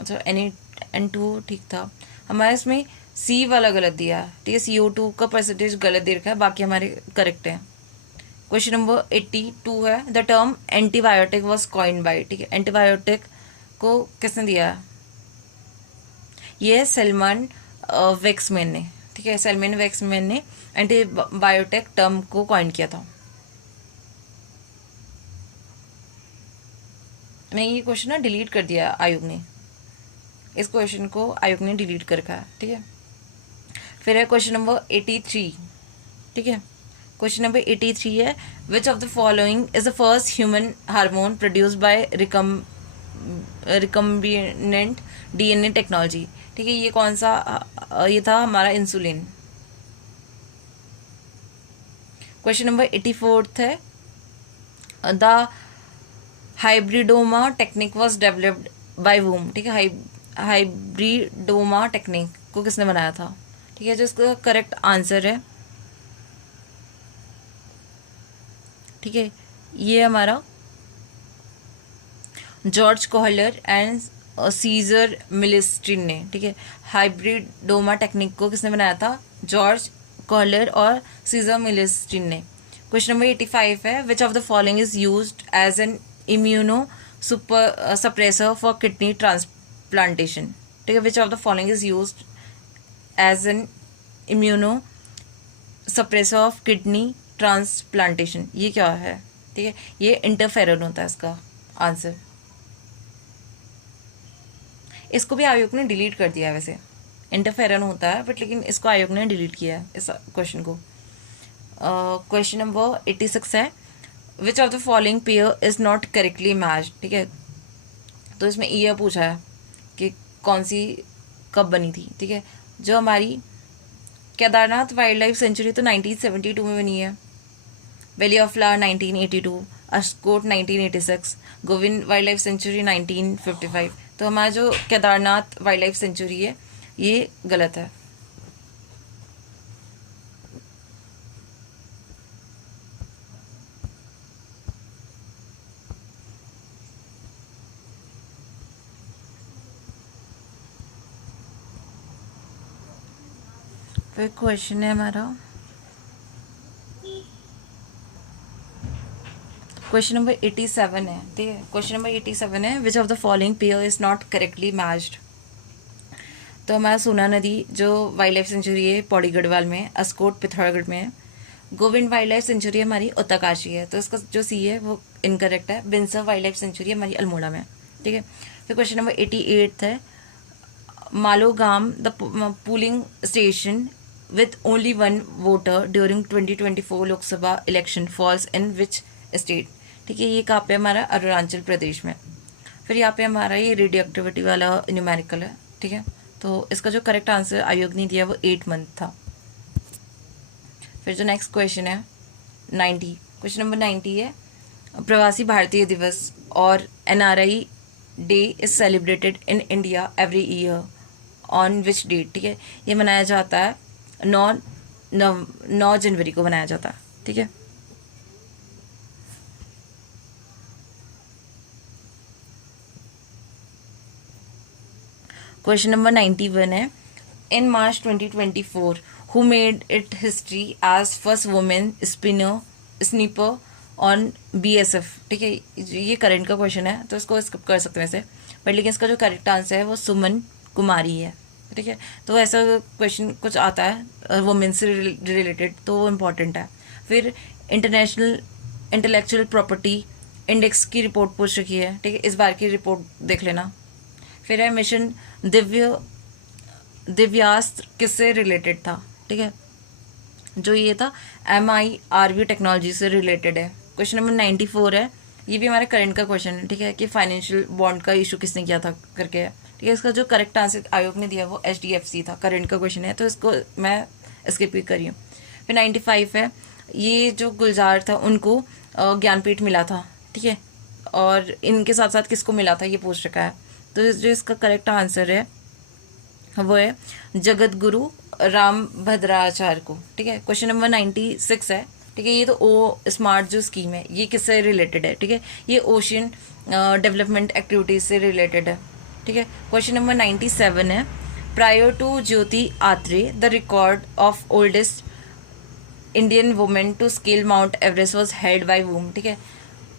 अच्छा N2 ठीक था, हमारे इसमें सी वाला गलत दिया है, ठीक है, CO2 का परसेंटेज गलत दे रखा है, बाकी हमारे करेक्ट है. क्वेश्चन नंबर 82 है the term antibiotic was coined bye, ठीक है, एंटीबायोटिक को किसने दिया है, ये सैलमन वेक्समैन ने, ठीक है, सैलमन वेक्समैन ने एंटीबायोटिक टर्म को कॉइन किया था. नहीं, ये क्वेश्चन ना डिलीट कर दिया आयोग ने, इस क्वेश्चन को आयोग ने डिलीट कर रखा है, ठीक है. फिर है क्वेश्चन नंबर 83, ठीक है, क्वेश्चन नंबर 83 है which of the following is the first human hormone produced by recombinant DNA technology, ठीक है, ये कौन सा, ये था हमारा इंसुलिन. क्वेश्चन नंबर 84 है the hybridoma technique was developed by whom, ठीक है, हाइब्रिडोमा टेक्निक को किसने बनाया था, ठीक है, जो इसका करेक्ट आंसर है, ठीक है, ये हमारा George Kohler and Cesar Milstein ने, ठीक है, हाइब्रिडोमा टेक्निक को किसने बनाया था, जॉर्ज कोहलर और सीजर मिलिस्ट्रिन ने. क्वेश्चन नंबर 85 है which of the following is used as an immunosuppressor for kidney transplantation, ठीक है, which of the following is used as an immunosuppressor of kidney transplantation, ये क्या है, ठीक है, ये इंटरफेरन होता है इसका आंसर. इसको भी आयोग ने डिलीट कर दिया है, वैसे इंटरफेरन होता है बट लेकिन इसको आयोग ने डिलीट किया है इस क्वेश्चन को. क्वेश्चन नंबर 86 है which of the following pair is not correctly matched, ठीक है, तो इसमें ये पूछा है कि कौन सी कब बनी थी, ठीक है, जो हमारी केदारनाथ वाइल्ड लाइफ सेंचुरी तो 1972 में बनी है, valley of flower 1982, Askot 1986, Govind wild life sanctuary 1955. तो हमारा जो केदारनाथ वाइल्ड लाइफ सेंचुरी है ये गलत है. फिर क्वेश्चन है हमारा क्वेश्चन नंबर 87 है, ठीक है, क्वेश्चन नंबर 87 है which of the following pair is not correctly matched. तो हमारा सोना नदी जो वाइल्ड लाइफ सेंचुरी है पौड़ी गढ़वाल में, अस्कोट पिथौरागढ़ में है, गोविंद वाइल्ड लाइफ सेंचुरी हमारी उत्तरकाशी है, तो इसका जो सी है वो इनकरेक्ट है, बिनसर वाइल्ड लाइफ सेंचुरी हमारी अल्मोड़ा में, ठीक है. फिर क्वेश्चन नंबर 88 है Malogam the polling station with only one voter during 2024 Lok Sabha election falls in which state? ठीक है, ये कहाँ पे हमारा अरुणाचल प्रदेश में। फिर यहाँ पे हमारा ये रेडियो एक्टिविटी वाला न्यूमेरिकल है। ठीक है, तो इसका जो करेक्ट आंसर आयोग ने दिया वो 8 मंथ था। फिर जो नेक्स्ट क्वेश्चन है 90, क्वेश्चन नंबर 90 है प्रवासी भारतीय दिवस और NRI day is celebrated in India every year on which date? ठीक है, ये मनाया जाता है 9 जनवरी को मनाया जाता है। ठीक है, क्वेश्चन नंबर 91 है in March 2024 who made it history as first women sniper on BSF? ठीक है, ये करंट का क्वेश्चन है तो इसको स्किप कर सकते हैं वैसे, बट लेकिन इसका जो करेक्ट आंसर है वो सुमन कुमारी है। ठीक है, तो ऐसा क्वेश्चन कुछ आता है वुमेन से रिलेटेड तो वो इम्पॉर्टेंट है। फिर इंटरनेशनल इंटेलेक्चुअल प्रॉपर्टी इंडेक्स की रिपोर्ट पूछ रखी है। ठीक है, इस बार की रिपोर्ट देख लेना। फिर है मिशन दिव्यास्त्र किससे रिलेटेड था? ठीक है, जो ये था MIRV टेक्नोलॉजी से रिलेटेड है। क्वेश्चन नंबर 94 है, ये भी हमारे करंट का क्वेश्चन है। ठीक है, कि फाइनेंशियल बॉन्ड का इशू किसने किया था करके है। ठीक है, इसका जो करेक्ट आंसर आयोग ने दिया वो HDFC था। करंट का क्वेश्चन है तो इसको मैं स्किप ही करी हूँ। फिर 95 है, ये जो गुलजार था उनको ज्ञानपीठ मिला था। ठीक है, और इनके साथ साथ किसको मिला था ये पूछ रखा है। तो जो इसका करेक्ट आंसर है वो है जगत गुरु राम भद्राचार्य को। ठीक है, क्वेश्चन नंबर 96 है। ठीक है, ये तो ओ स्मार्ट जो स्कीम है ये किससे रिलेटेड है? ठीक है, ये ओशियन डेवलपमेंट एक्टिविटीज से रिलेटेड है। ठीक है, क्वेश्चन नंबर 97 है prior to Jyoti Atre the record of oldest Indian women to scale mount Everest was held by whom? ठीक है,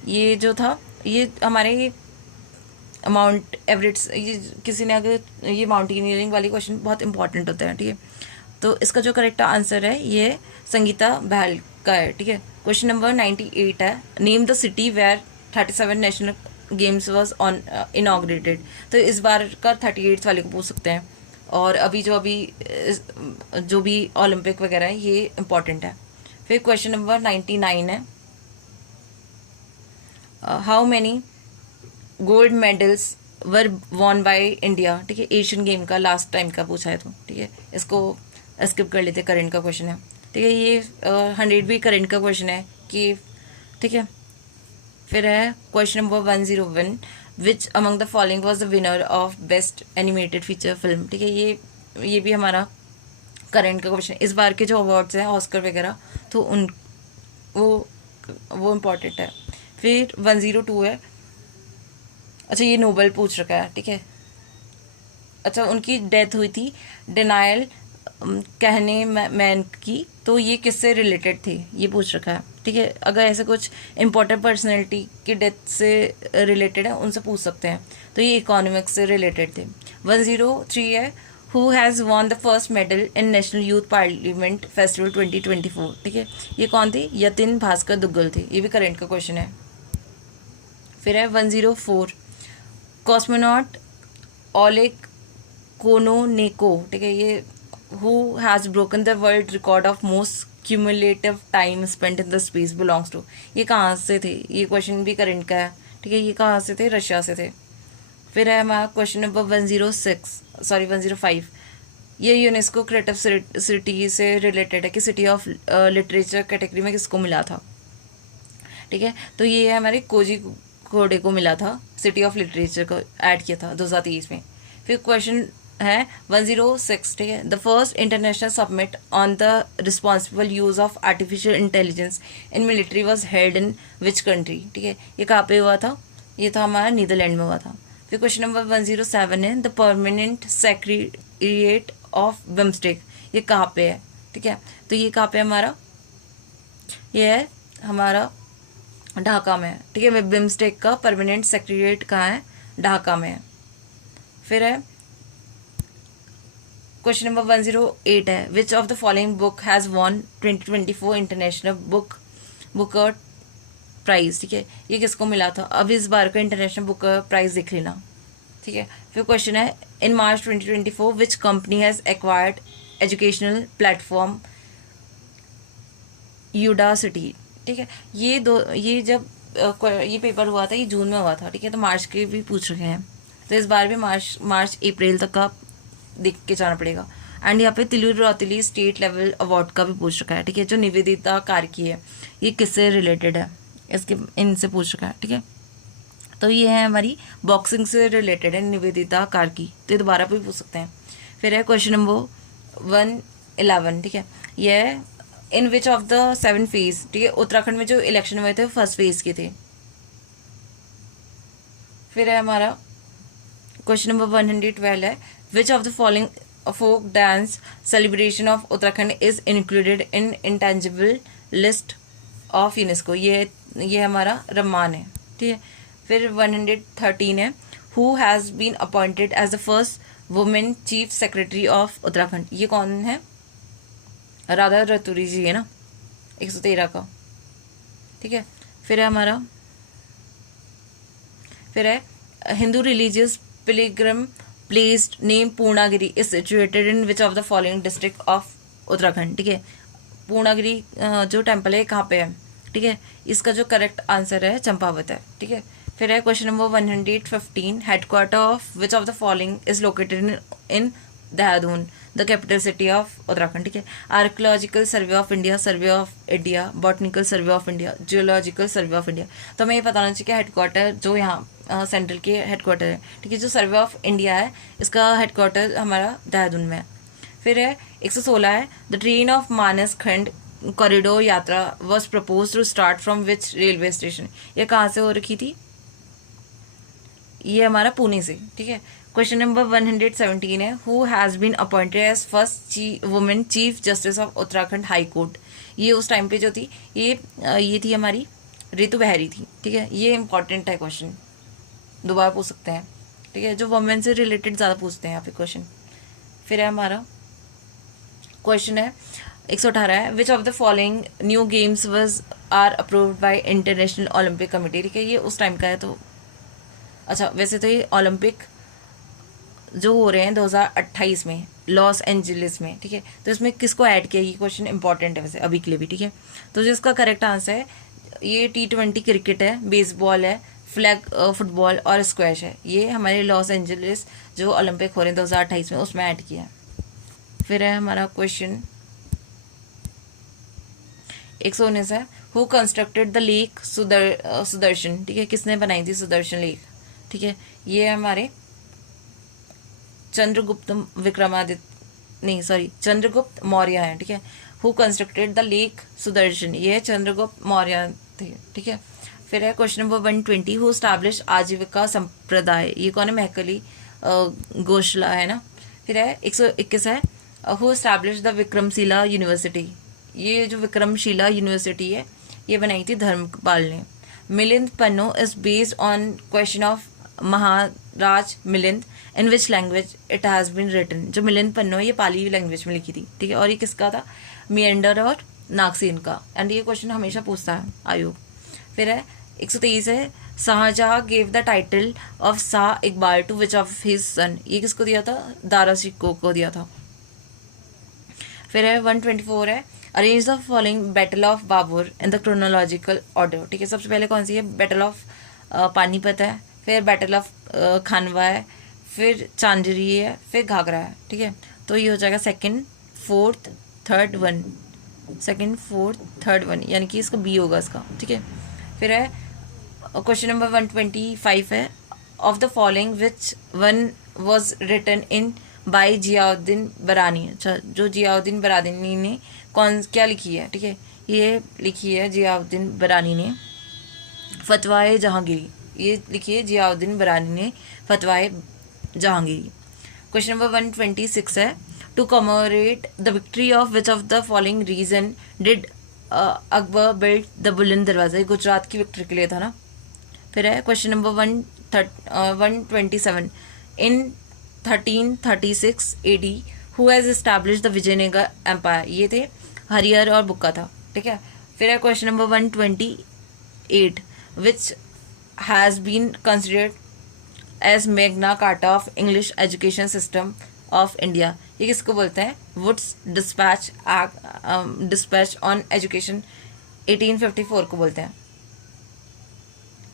ये जो था ये हमारे माउंट एवरेस्ट, ये किसी ने अगर ये माउंटेनियरिंग वाली क्वेश्चन बहुत इंपॉर्टेंट होते हैं। ठीक है, तो इसका जो करेक्ट आंसर है ये संगीता बहल का है। ठीक है, क्वेश्चन नंबर 98 है name the city where 37 national games was on inaugurated? तो इस बार का 38 वाले को पूछ सकते हैं, और अभी जो भी ओलंपिक वगैरह है ये इंपॉर्टेंट है। फिर क्वेश्चन नंबर 99 है how many gold medals were won by India? ठीक है, एशियन गेम का लास्ट टाइम का पूछा है तो। ठीक है, इसको स्किप कर लेते, करंट का क्वेश्चन है। ठीक है, ये 100 भी करंट का क्वेश्चन है कि ठीक है। फिर है question number 101 which among the following was the winner of best animated feature film? ठीक है, ये भी हमारा करंट का क्वेश्चन है। इस बार के जो अवार्ड्स हैं ऑस्कर वगैरह तो वो इम्पॉर्टेंट है। फिर 102 है, अच्छा ये नोबल पूछ रखा है। ठीक है, अच्छा उनकी डेथ हुई थी डेनायल कहने मैन की, तो ये किससे रिलेटेड थी ये पूछ रखा है। ठीक है, अगर ऐसे कुछ इंपॉर्टेंट पर्सनैलिटी की डेथ से रिलेटेड है उनसे पूछ सकते हैं, तो ये इकोनॉमिक्स से रिलेटेड थे। 103 है who has won the first medal in national youth parliament festival 2024? ठीक है, ये कौन थी? यतिन भास्कर दुग्गल थे। ये भी करंट का क्वेश्चन है। फिर है 104 कॉस्मोनॉट ओलेग कोनोनेको। ठीक है, ये who has broken the world record of most cumulative time spent in the space belongs to? ये कहाँ से थे? ये क्वेश्चन भी करंट का है। ठीक है, ये कहाँ से थे? रशिया से थे। फिर है हमारा क्वेश्चन नंबर 105 ये यूनेस्को क्रिएटिव सिटी से रिलेटेड है कि सिटी ऑफ लिटरेचर कैटेगरी में किसको मिला था? ठीक है, तो ये है हमारे कोजिकोडे को मिला था, सिटी ऑफ लिटरेचर को ऐड किया था 2023 में। फिर क्वेश्चन है 106, ठीक है, the first international submit on the responsible use of artificial intelligence in military was held in which country? ठीक है, ये कहाँ पे हुआ था? ये था हमारा नीदरलैंड में हुआ था। फिर क्वेश्चन नंबर 107 है the permanent secretariat of BIMSTEC, ये कहाँ पे है? ठीक है, तो ये कहाँ पे हमारा, ये है हमारा ढाका में है। ठीक है, बिम्स्टेक का परमानेंट सेक्रेटेरिएट कहाँ है? ढाका में है। फिर है क्वेश्चन नंबर 108 है which of the following book has won 2024 international Booker prize? ठीक है, ये किसको मिला था? अब इस बार का इंटरनेशनल बुकर प्राइज देख लेना। ठीक है, फिर क्वेश्चन है in March 2024 which company has acquired educational platform Udacity. ठीक है, ये जब ये पेपर हुआ था, ये जून में हुआ था। ठीक है, तो मार्च के भी पूछ रखे हैं, तो इस बार भी मार्च अप्रैल तक का देख के जाना पड़ेगा। एंड यहाँ पे तिलूर रौतेली स्टेट लेवल अवार्ड का भी पूछ रखा है। ठीक है, जो निवेदिता कार्की है, ये किससे रिलेटेड है, इसके इनसे पूछ रखा है। ठीक है, तो ये है हमारी बॉक्सिंग से रिलेटेड है, निवेदिता कार्की। तो ये दोबारा भी पूछ सकते हैं। फिर है क्वेश्चन नंबर 111। ठीक है, ये है in which of the 7 phase. ठीक है, उत्तराखंड में जो इलेक्शन हुए थे फर्स्ट फेज के थे। फिर है हमारा क्वेश्चन नंबर 112 है which of the following folk dance celebration of Uttarakhand is included in intangible list of UNESCO. ये हमारा रम्मान है। ठीक है, फिर 113 है who has been appointed as the first women chief secretary of Uttarakhand. ये कौन है? राधा रतूरी जी है ना, 113 का। ठीक है, फिर है हमारा Hindu religious Pilgrim place name Purnagiri is situated in which of the following district of Uttarakhand. ठीक है, पूर्णागिरी जो टेम्पल है कहाँ पे है? ठीक है, इसका जो करेक्ट आंसर है चंपावत है। ठीक है, फिर है question number 115 headquarter of which of the following is located in Dehradun the capital city of Uttarakhand. ठीक है, archaeological survey of India, survey of India, botanical survey of India, geological survey of India. तो हमें ये बताना चाहिए कि हेडक्वार्टर जो यहाँ सेंट्रल के हेडक्वार्टर है। ठीक है, जो सर्वे ऑफ इंडिया है इसका हेडक्वार्टर हमारा देहरादून में है। फिर है 116 है the train of Manas Khand corridor yatra was propose to start from which railway station. ये कहाँ से हो रखी थी? ये हमारा पुणे से। ठीक है, क्वेश्चन नंबर 117 है who has been appointed as first women chief justice of Uttarakhand high court. ये उस टाइम पे जो थी ये थी हमारी रितु बहरी थी। ठीक है, ये इंपॉर्टेंट है क्वेश्चन, दोबारा पूछ सकते हैं। ठीक है, जो वुमेन से रिलेटेड ज़्यादा पूछते हैं यहाँ पे क्वेश्चन। फिर है हमारा क्वेश्चन है 118 है which of the following new games was are approved by international Olympic committee. ठीक है, ये उस टाइम का है। तो अच्छा, वैसे तो ये ओलंपिक जो हो रहे हैं 2028 में लॉस एंजलिस में। ठीक है, तो इसमें किसको ऐड किया? ये क्वेश्चन इंपॉर्टेंट है वैसे अभी के लिए भी। ठीक है, तो जो इसका करेक्ट आंसर है ये T20 क्रिकेट है, बेसबॉल है, फ्लैग फुटबॉल और स्क्वैश है। ये हमारे लॉस एंजलिस जो ओलंपिक हो रहे हैं 2028 में उसमें ऐड किया है। फिर है हमारा क्वेश्चन 119 है who constructed the lake Sudarshan. ठीक है, किसने बनाई थी सुदर्शन लेक? ठीक है, ये हमारे चंद्रगुप्त मौर्य है। ठीक है, who constructed the lake Sudarshan, ये चंद्रगुप्त मौर्य थे। ठीक है, फिर है क्वेश्चन नंबर 120 हु स्टैब्लिश आजीविका संप्रदाय। ये कौन है? महकली घोषला है ना। फिर है 121 है who establish the Vikramshila university. ये जो विक्रमशिला यूनिवर्सिटी है ये बनाई थी धर्मपाल ने। Milinda Panha is based on question of Maharaj Milind in which language it has been written. जो मिलिंद पन्नो ये पाली लैंग्वेज में लिखी थी। ठीक है, और ये किसका था? मियंडर और नागसेन का। एंड ये क्वेश्चन हमेशा पूछता है आयोग। फिर है 123 है Shahjahan gave the title of Shah Iqbal to which of his son. ये किसको दिया था? दारा शिकोह को दिया था। फिर है 124 है arrange the following battle of Babur in the chronological order. ठीक है, सबसे पहले कौन सी है? बैटल ऑफ पानीपत है, फिर बैटल ऑफ खानवा है, फिर चांदरी है, फिर घाघरा है। ठीक है, तो ये हो जाएगा सेकंड फोर्थ थर्ड वन, यानी कि इसका बी होगा इसका। ठीक है, फिर है क्वेश्चन नंबर 125 है of the following which one was written in by Ziauddin Barani. अच्छा, जो जियाउद्दीन बरानी ने क्या लिखी है? ठीक है, ये लिखी है जियाउद्दीन बरानी ने फतवाए जहांगीरी। ये लिखिए जियाउद्दीन बरानी ने फतवाए जहांगीरी। क्वेश्चन नंबर 126 है to commemorate the victory of which of the following region did Akbar build the Buland Darwaza. ये गुजरात की विक्ट्री के लिए था ना। फिर है question number 127 in 1336 AD who has establish the Vijayanagara empire. ये थे हरिहर और बुक्का था। ठीक है, फिर है question number 128 which has been considered as magna carta of English education system of India. ये किसको बोलते हैं? वुड्स डिस्पैच ऑन एजुकेशन 1854 को बोलते हैं,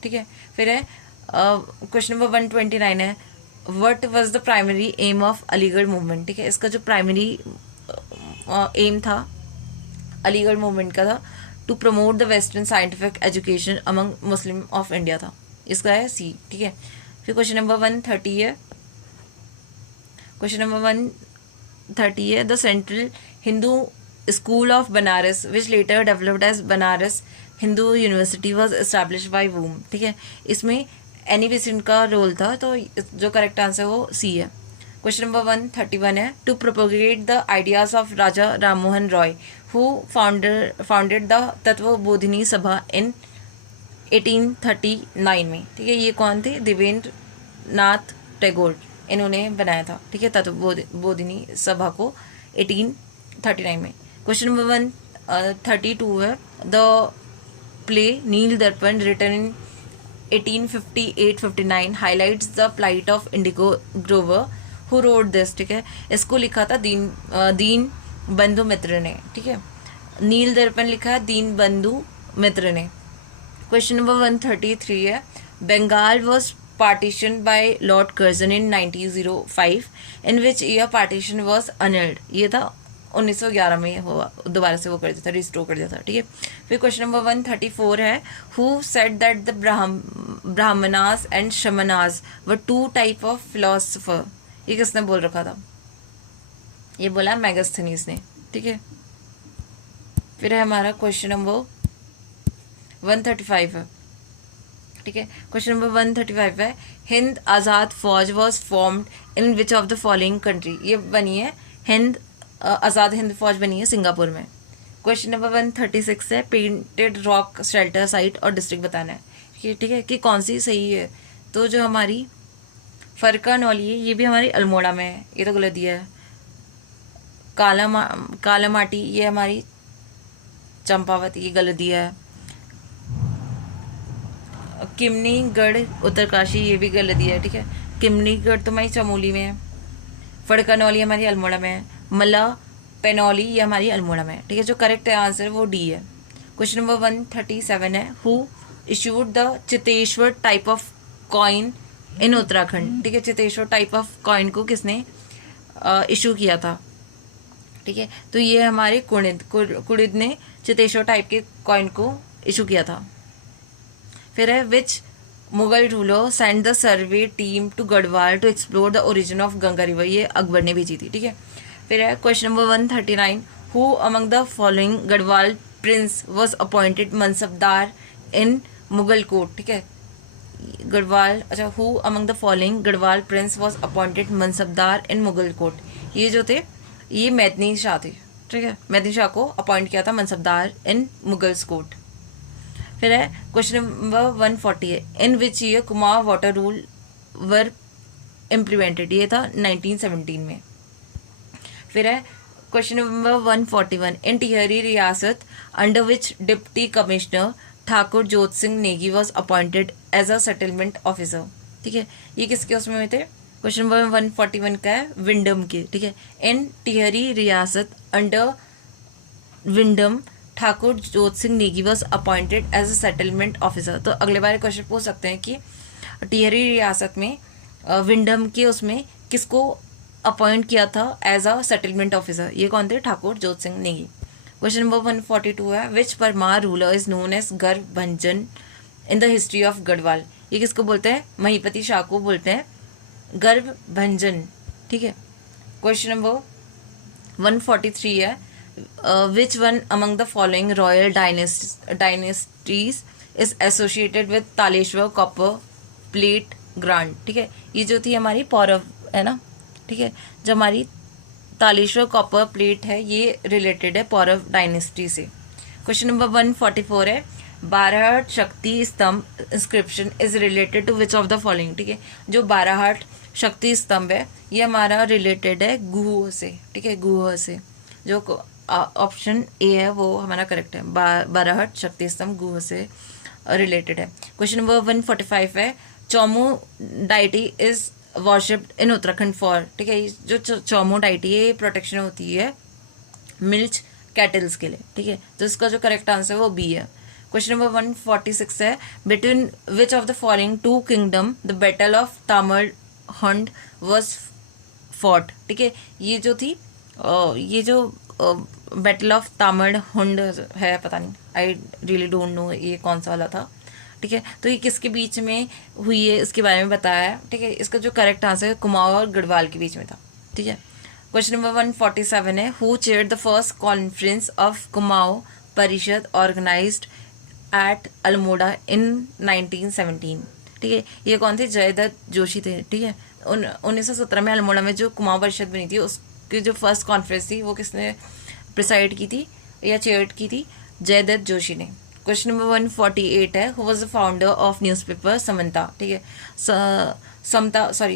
ठीक है। फिर है क्वेश्चन नंबर 129 है, what was the primary aim of Aligarh movement, ठीक है। इसका जो प्राइमरी एम था अलीगढ़ मूवमेंट का था to promote the western scientific education among Muslim of India था, इसका है सी, ठीक है। फिर क्वेश्चन नंबर 130 है, क्वेश्चन नंबर 130 है, the central Hindu school of Banaras which later developed as Banaras Hindu university was establish by whom, ठीक है। इसमें एनी बेसेंट का रोल था, तो जो करेक्ट आंसर वो सी है। क्वेश्चन नंबर 131 है, to propagate the ideas of Raja Rammohan Roy who founded the Tattvabodhini Sabha in 1839 में, ठीक है। ये कौन थे? देवेंद्र नाथ टैगोर, इन्होंने बनाया था, ठीक है, तत्वबोधिनी सभा को 1839 में। क्वेश्चन नंबर 132 है, the play Nil Darpan written in 1858-59 highlights the plight of indigo grower who wrote this, ठीक है। इसको लिखा था दीन बंधु मित्र ने, ठीक है। नील दर्पण लिखा है दीन बंधु मित्र ने। क्वेश्चन नंबर 133 है, Bengal was partition by lord Curzon in 1905 in which year partition was annulled, ये था 1911 में हुआ, दोबारा से वो कर दिया था, रिस्टोर कर दिया था, ठीक है। फिर क्वेश्चन नंबर 134 है, who said that the Brahmanas and Shramanas were two type of philosopher, ये किसने बोल रखा था? ये बोला मैगस्थनीज ने, ठीक है। फिर है हमारा क्वेश्चन नंबर 135 है, ठीक है। क्वेश्चन नंबर 135 है, हिंद आज़ाद फौज was formed in which of the following country, ये बनी है आज़ाद हिंद फौज बनी है सिंगापुर में। क्वेश्चन नंबर 136 है, पेंटेड रॉक शेल्टर साइट और डिस्ट्रिक्ट बताना है, ठीक है, कि कौन सी सही है। तो जो हमारी फरका नौली है ये भी हमारी अल्मोड़ा में है, ये तो गलत दिया है। काला माटी ये हमारी चंपावत, ये गलत दिया है। किमनीगढ़ उत्तरकाशी ये भी गलत दिया है, ठीक है। किमनीगढ़ तो हमारी चमोली में है। फड़कनौली हमारी अल्मोड़ा में है। मला पेनौली ये हमारी अल्मोड़ा में है, ठीक है। जो करेक्ट आंसर वो डी है। क्वेश्चन नंबर 137 है, who issued the Cheteshwar type of coin in Uttarakhand, ठीक है। चितेश्वर टाइप ऑफ कॉइन को किसने इशू किया था, ठीक है। तो ये हमारे कुड़िद ने चितेश्वर टाइप के कॉइन को इशू किया था। फिर है, which Mughal ruler send the survey team to Garhwal to explore the origin of Ganga river, ये अकबर ने भेजी थी, ठीक है। फिर है question number 139, who among the following Garhwal prince was appointed mansabdar in Mughal court, ठीक है। गढ़वाल, अच्छा, who among the following Garhwal prince was appointed mansabdar in Mughal court, ये जो थे ये मैदनी शाह थे, ठीक है। मैदनी शाह को अपॉइंट किया था मनसबदार इन मुगल्स कोर्ट। फिर है क्वेश्चन नंबर 140 है, in which year Kumaon water rule were implemented, ये था 1917 में। फिर है क्वेश्चन नंबर 141, इन टिहरी रियासत under which deputy commissioner Thakur Jot Singh Negi was appointed as a settlement officer, ठीक है। ये किसके उसमें में थे? क्वेश्चन नंबर 141 का है विंडम के, ठीक है। इन टिहरी रियासत under Windham Thakur Jot Singh Negi was appointed as a settlement officer. तो अगले बार क्वेश्चन पूछ सकते हैं कि टिहरी रियासत में विंडम के उसमें किसको अपॉइंट किया था एज अ सेटलमेंट ऑफिसर, ये कौन थे? ठाकुर जोत सिंह नेगी। क्वेश्चन नंबर 142 है, which Parmar ruler is known as Garbh Bhanjan in the history of Garhwal, ये किसको बोलते हैं? महीपति शाह को बोलते हैं गर्भ भंजन, ठीक है। क्वेश्चन नंबर 143 है, which one among the following royal dynasties is associated with Taleshwar copper plate grant, ठीक है। ये जो थी हमारी पौरव है ना, ठीक है, जो हमारी तालेश्वर कॉपर प्लेट है ये रिलेटेड है पौरव डायनेस्टी से। क्वेश्चन नंबर 144 है, Barahat Shakti Stambh inscription is related to which of the following, ठीक है। जो बाराहट शक्ति स्तंभ है ये हमारा रिलेटेड है गुह से, ठीक है, गुह से। जो ऑप्शन ए है वो हमारा करेक्ट है, बाराहट शक्ति स्तंभ गुह से रिलेटेड है। क्वेश्चन नंबर 145 है, Chaumu deity is worshipped in Uttarakhand for, ठीक है, जो चौमो डाइटी है ये प्रोटेक्शन होती है मिल्च कैटल्स के लिए, ठीक है। तो इसका जो करेक्ट आंसर है वो बी है। क्वेश्चन नंबर 146 है, between which of the following two kingdom the battle of Tamarhand was fought, ठीक है। ये जो थी ये जो बैटल ऑफ तामरहंड है, पता नहीं, आई रियली डोंट नो ये कौन सा वाला था, ठीक है। तो ये किसके बीच में हुई है इसके बारे में बताया है, ठीक है। इसका जो करेक्ट आंसर है कुमाऊं और गढ़वाल के बीच में था, ठीक है। क्वेश्चन नंबर 147 है, who chaired the first conference of Kumaon परिषद ऑर्गेनाइज्ड एट अल्मोड़ा इन 1917, ठीक है। ये कौन थे? जयदत्त जोशी थे, ठीक है। 1917 में अल्मोड़ा में जो कुमाऊं परिषद बनी थी उसकी जो फर्स्ट कॉन्फ्रेंस थी वो किसने प्रिसाइड की थी या चेयर की थी? जयदत्त जोशी ने। क्वेश्चन नंबर 148 है, who was the founder of newspaper Samta, ठीक है।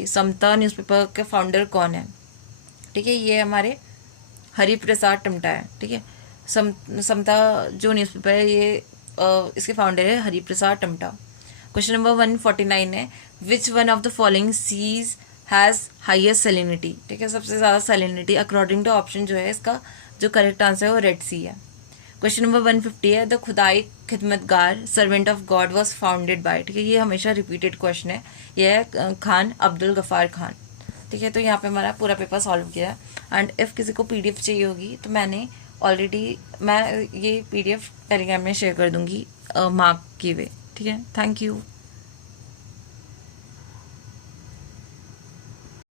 समता न्यूज़पेपर के फाउंडर कौन है? ठीक है, ये हमारे हरिप्रसाद टमटा है, ठीक है। समता जो न्यूज़पेपर है ये इसके फाउंडर है हरिप्रसाद टमटा। क्वेश्चन नंबर 149 है, which one of the following seas has highest salinity, ठीक है। सबसे ज़्यादा सैलिनिटी अकॉर्डिंग टू ऑप्शन जो है इसका जो करेक्ट आंसर है वो रेड सी है। क्वेश्चन नंबर 150 है, द खुदाई खिदमतगार servant of God was founded by, ठीक है। ये हमेशा रिपीटेड क्वेश्चन है, ये है खान अब्दुल गफ़ार खान, ठीक है। तो यहाँ पे हमारा पूरा पेपर सॉल्व किया है। एंड इफ़ किसी को पीडीएफ चाहिए होगी तो मैंने ऑलरेडी मैं ये पीडीएफ टेलीग्राम में शेयर कर दूंगी मार्क किए हुए, ठीक है। Thank you.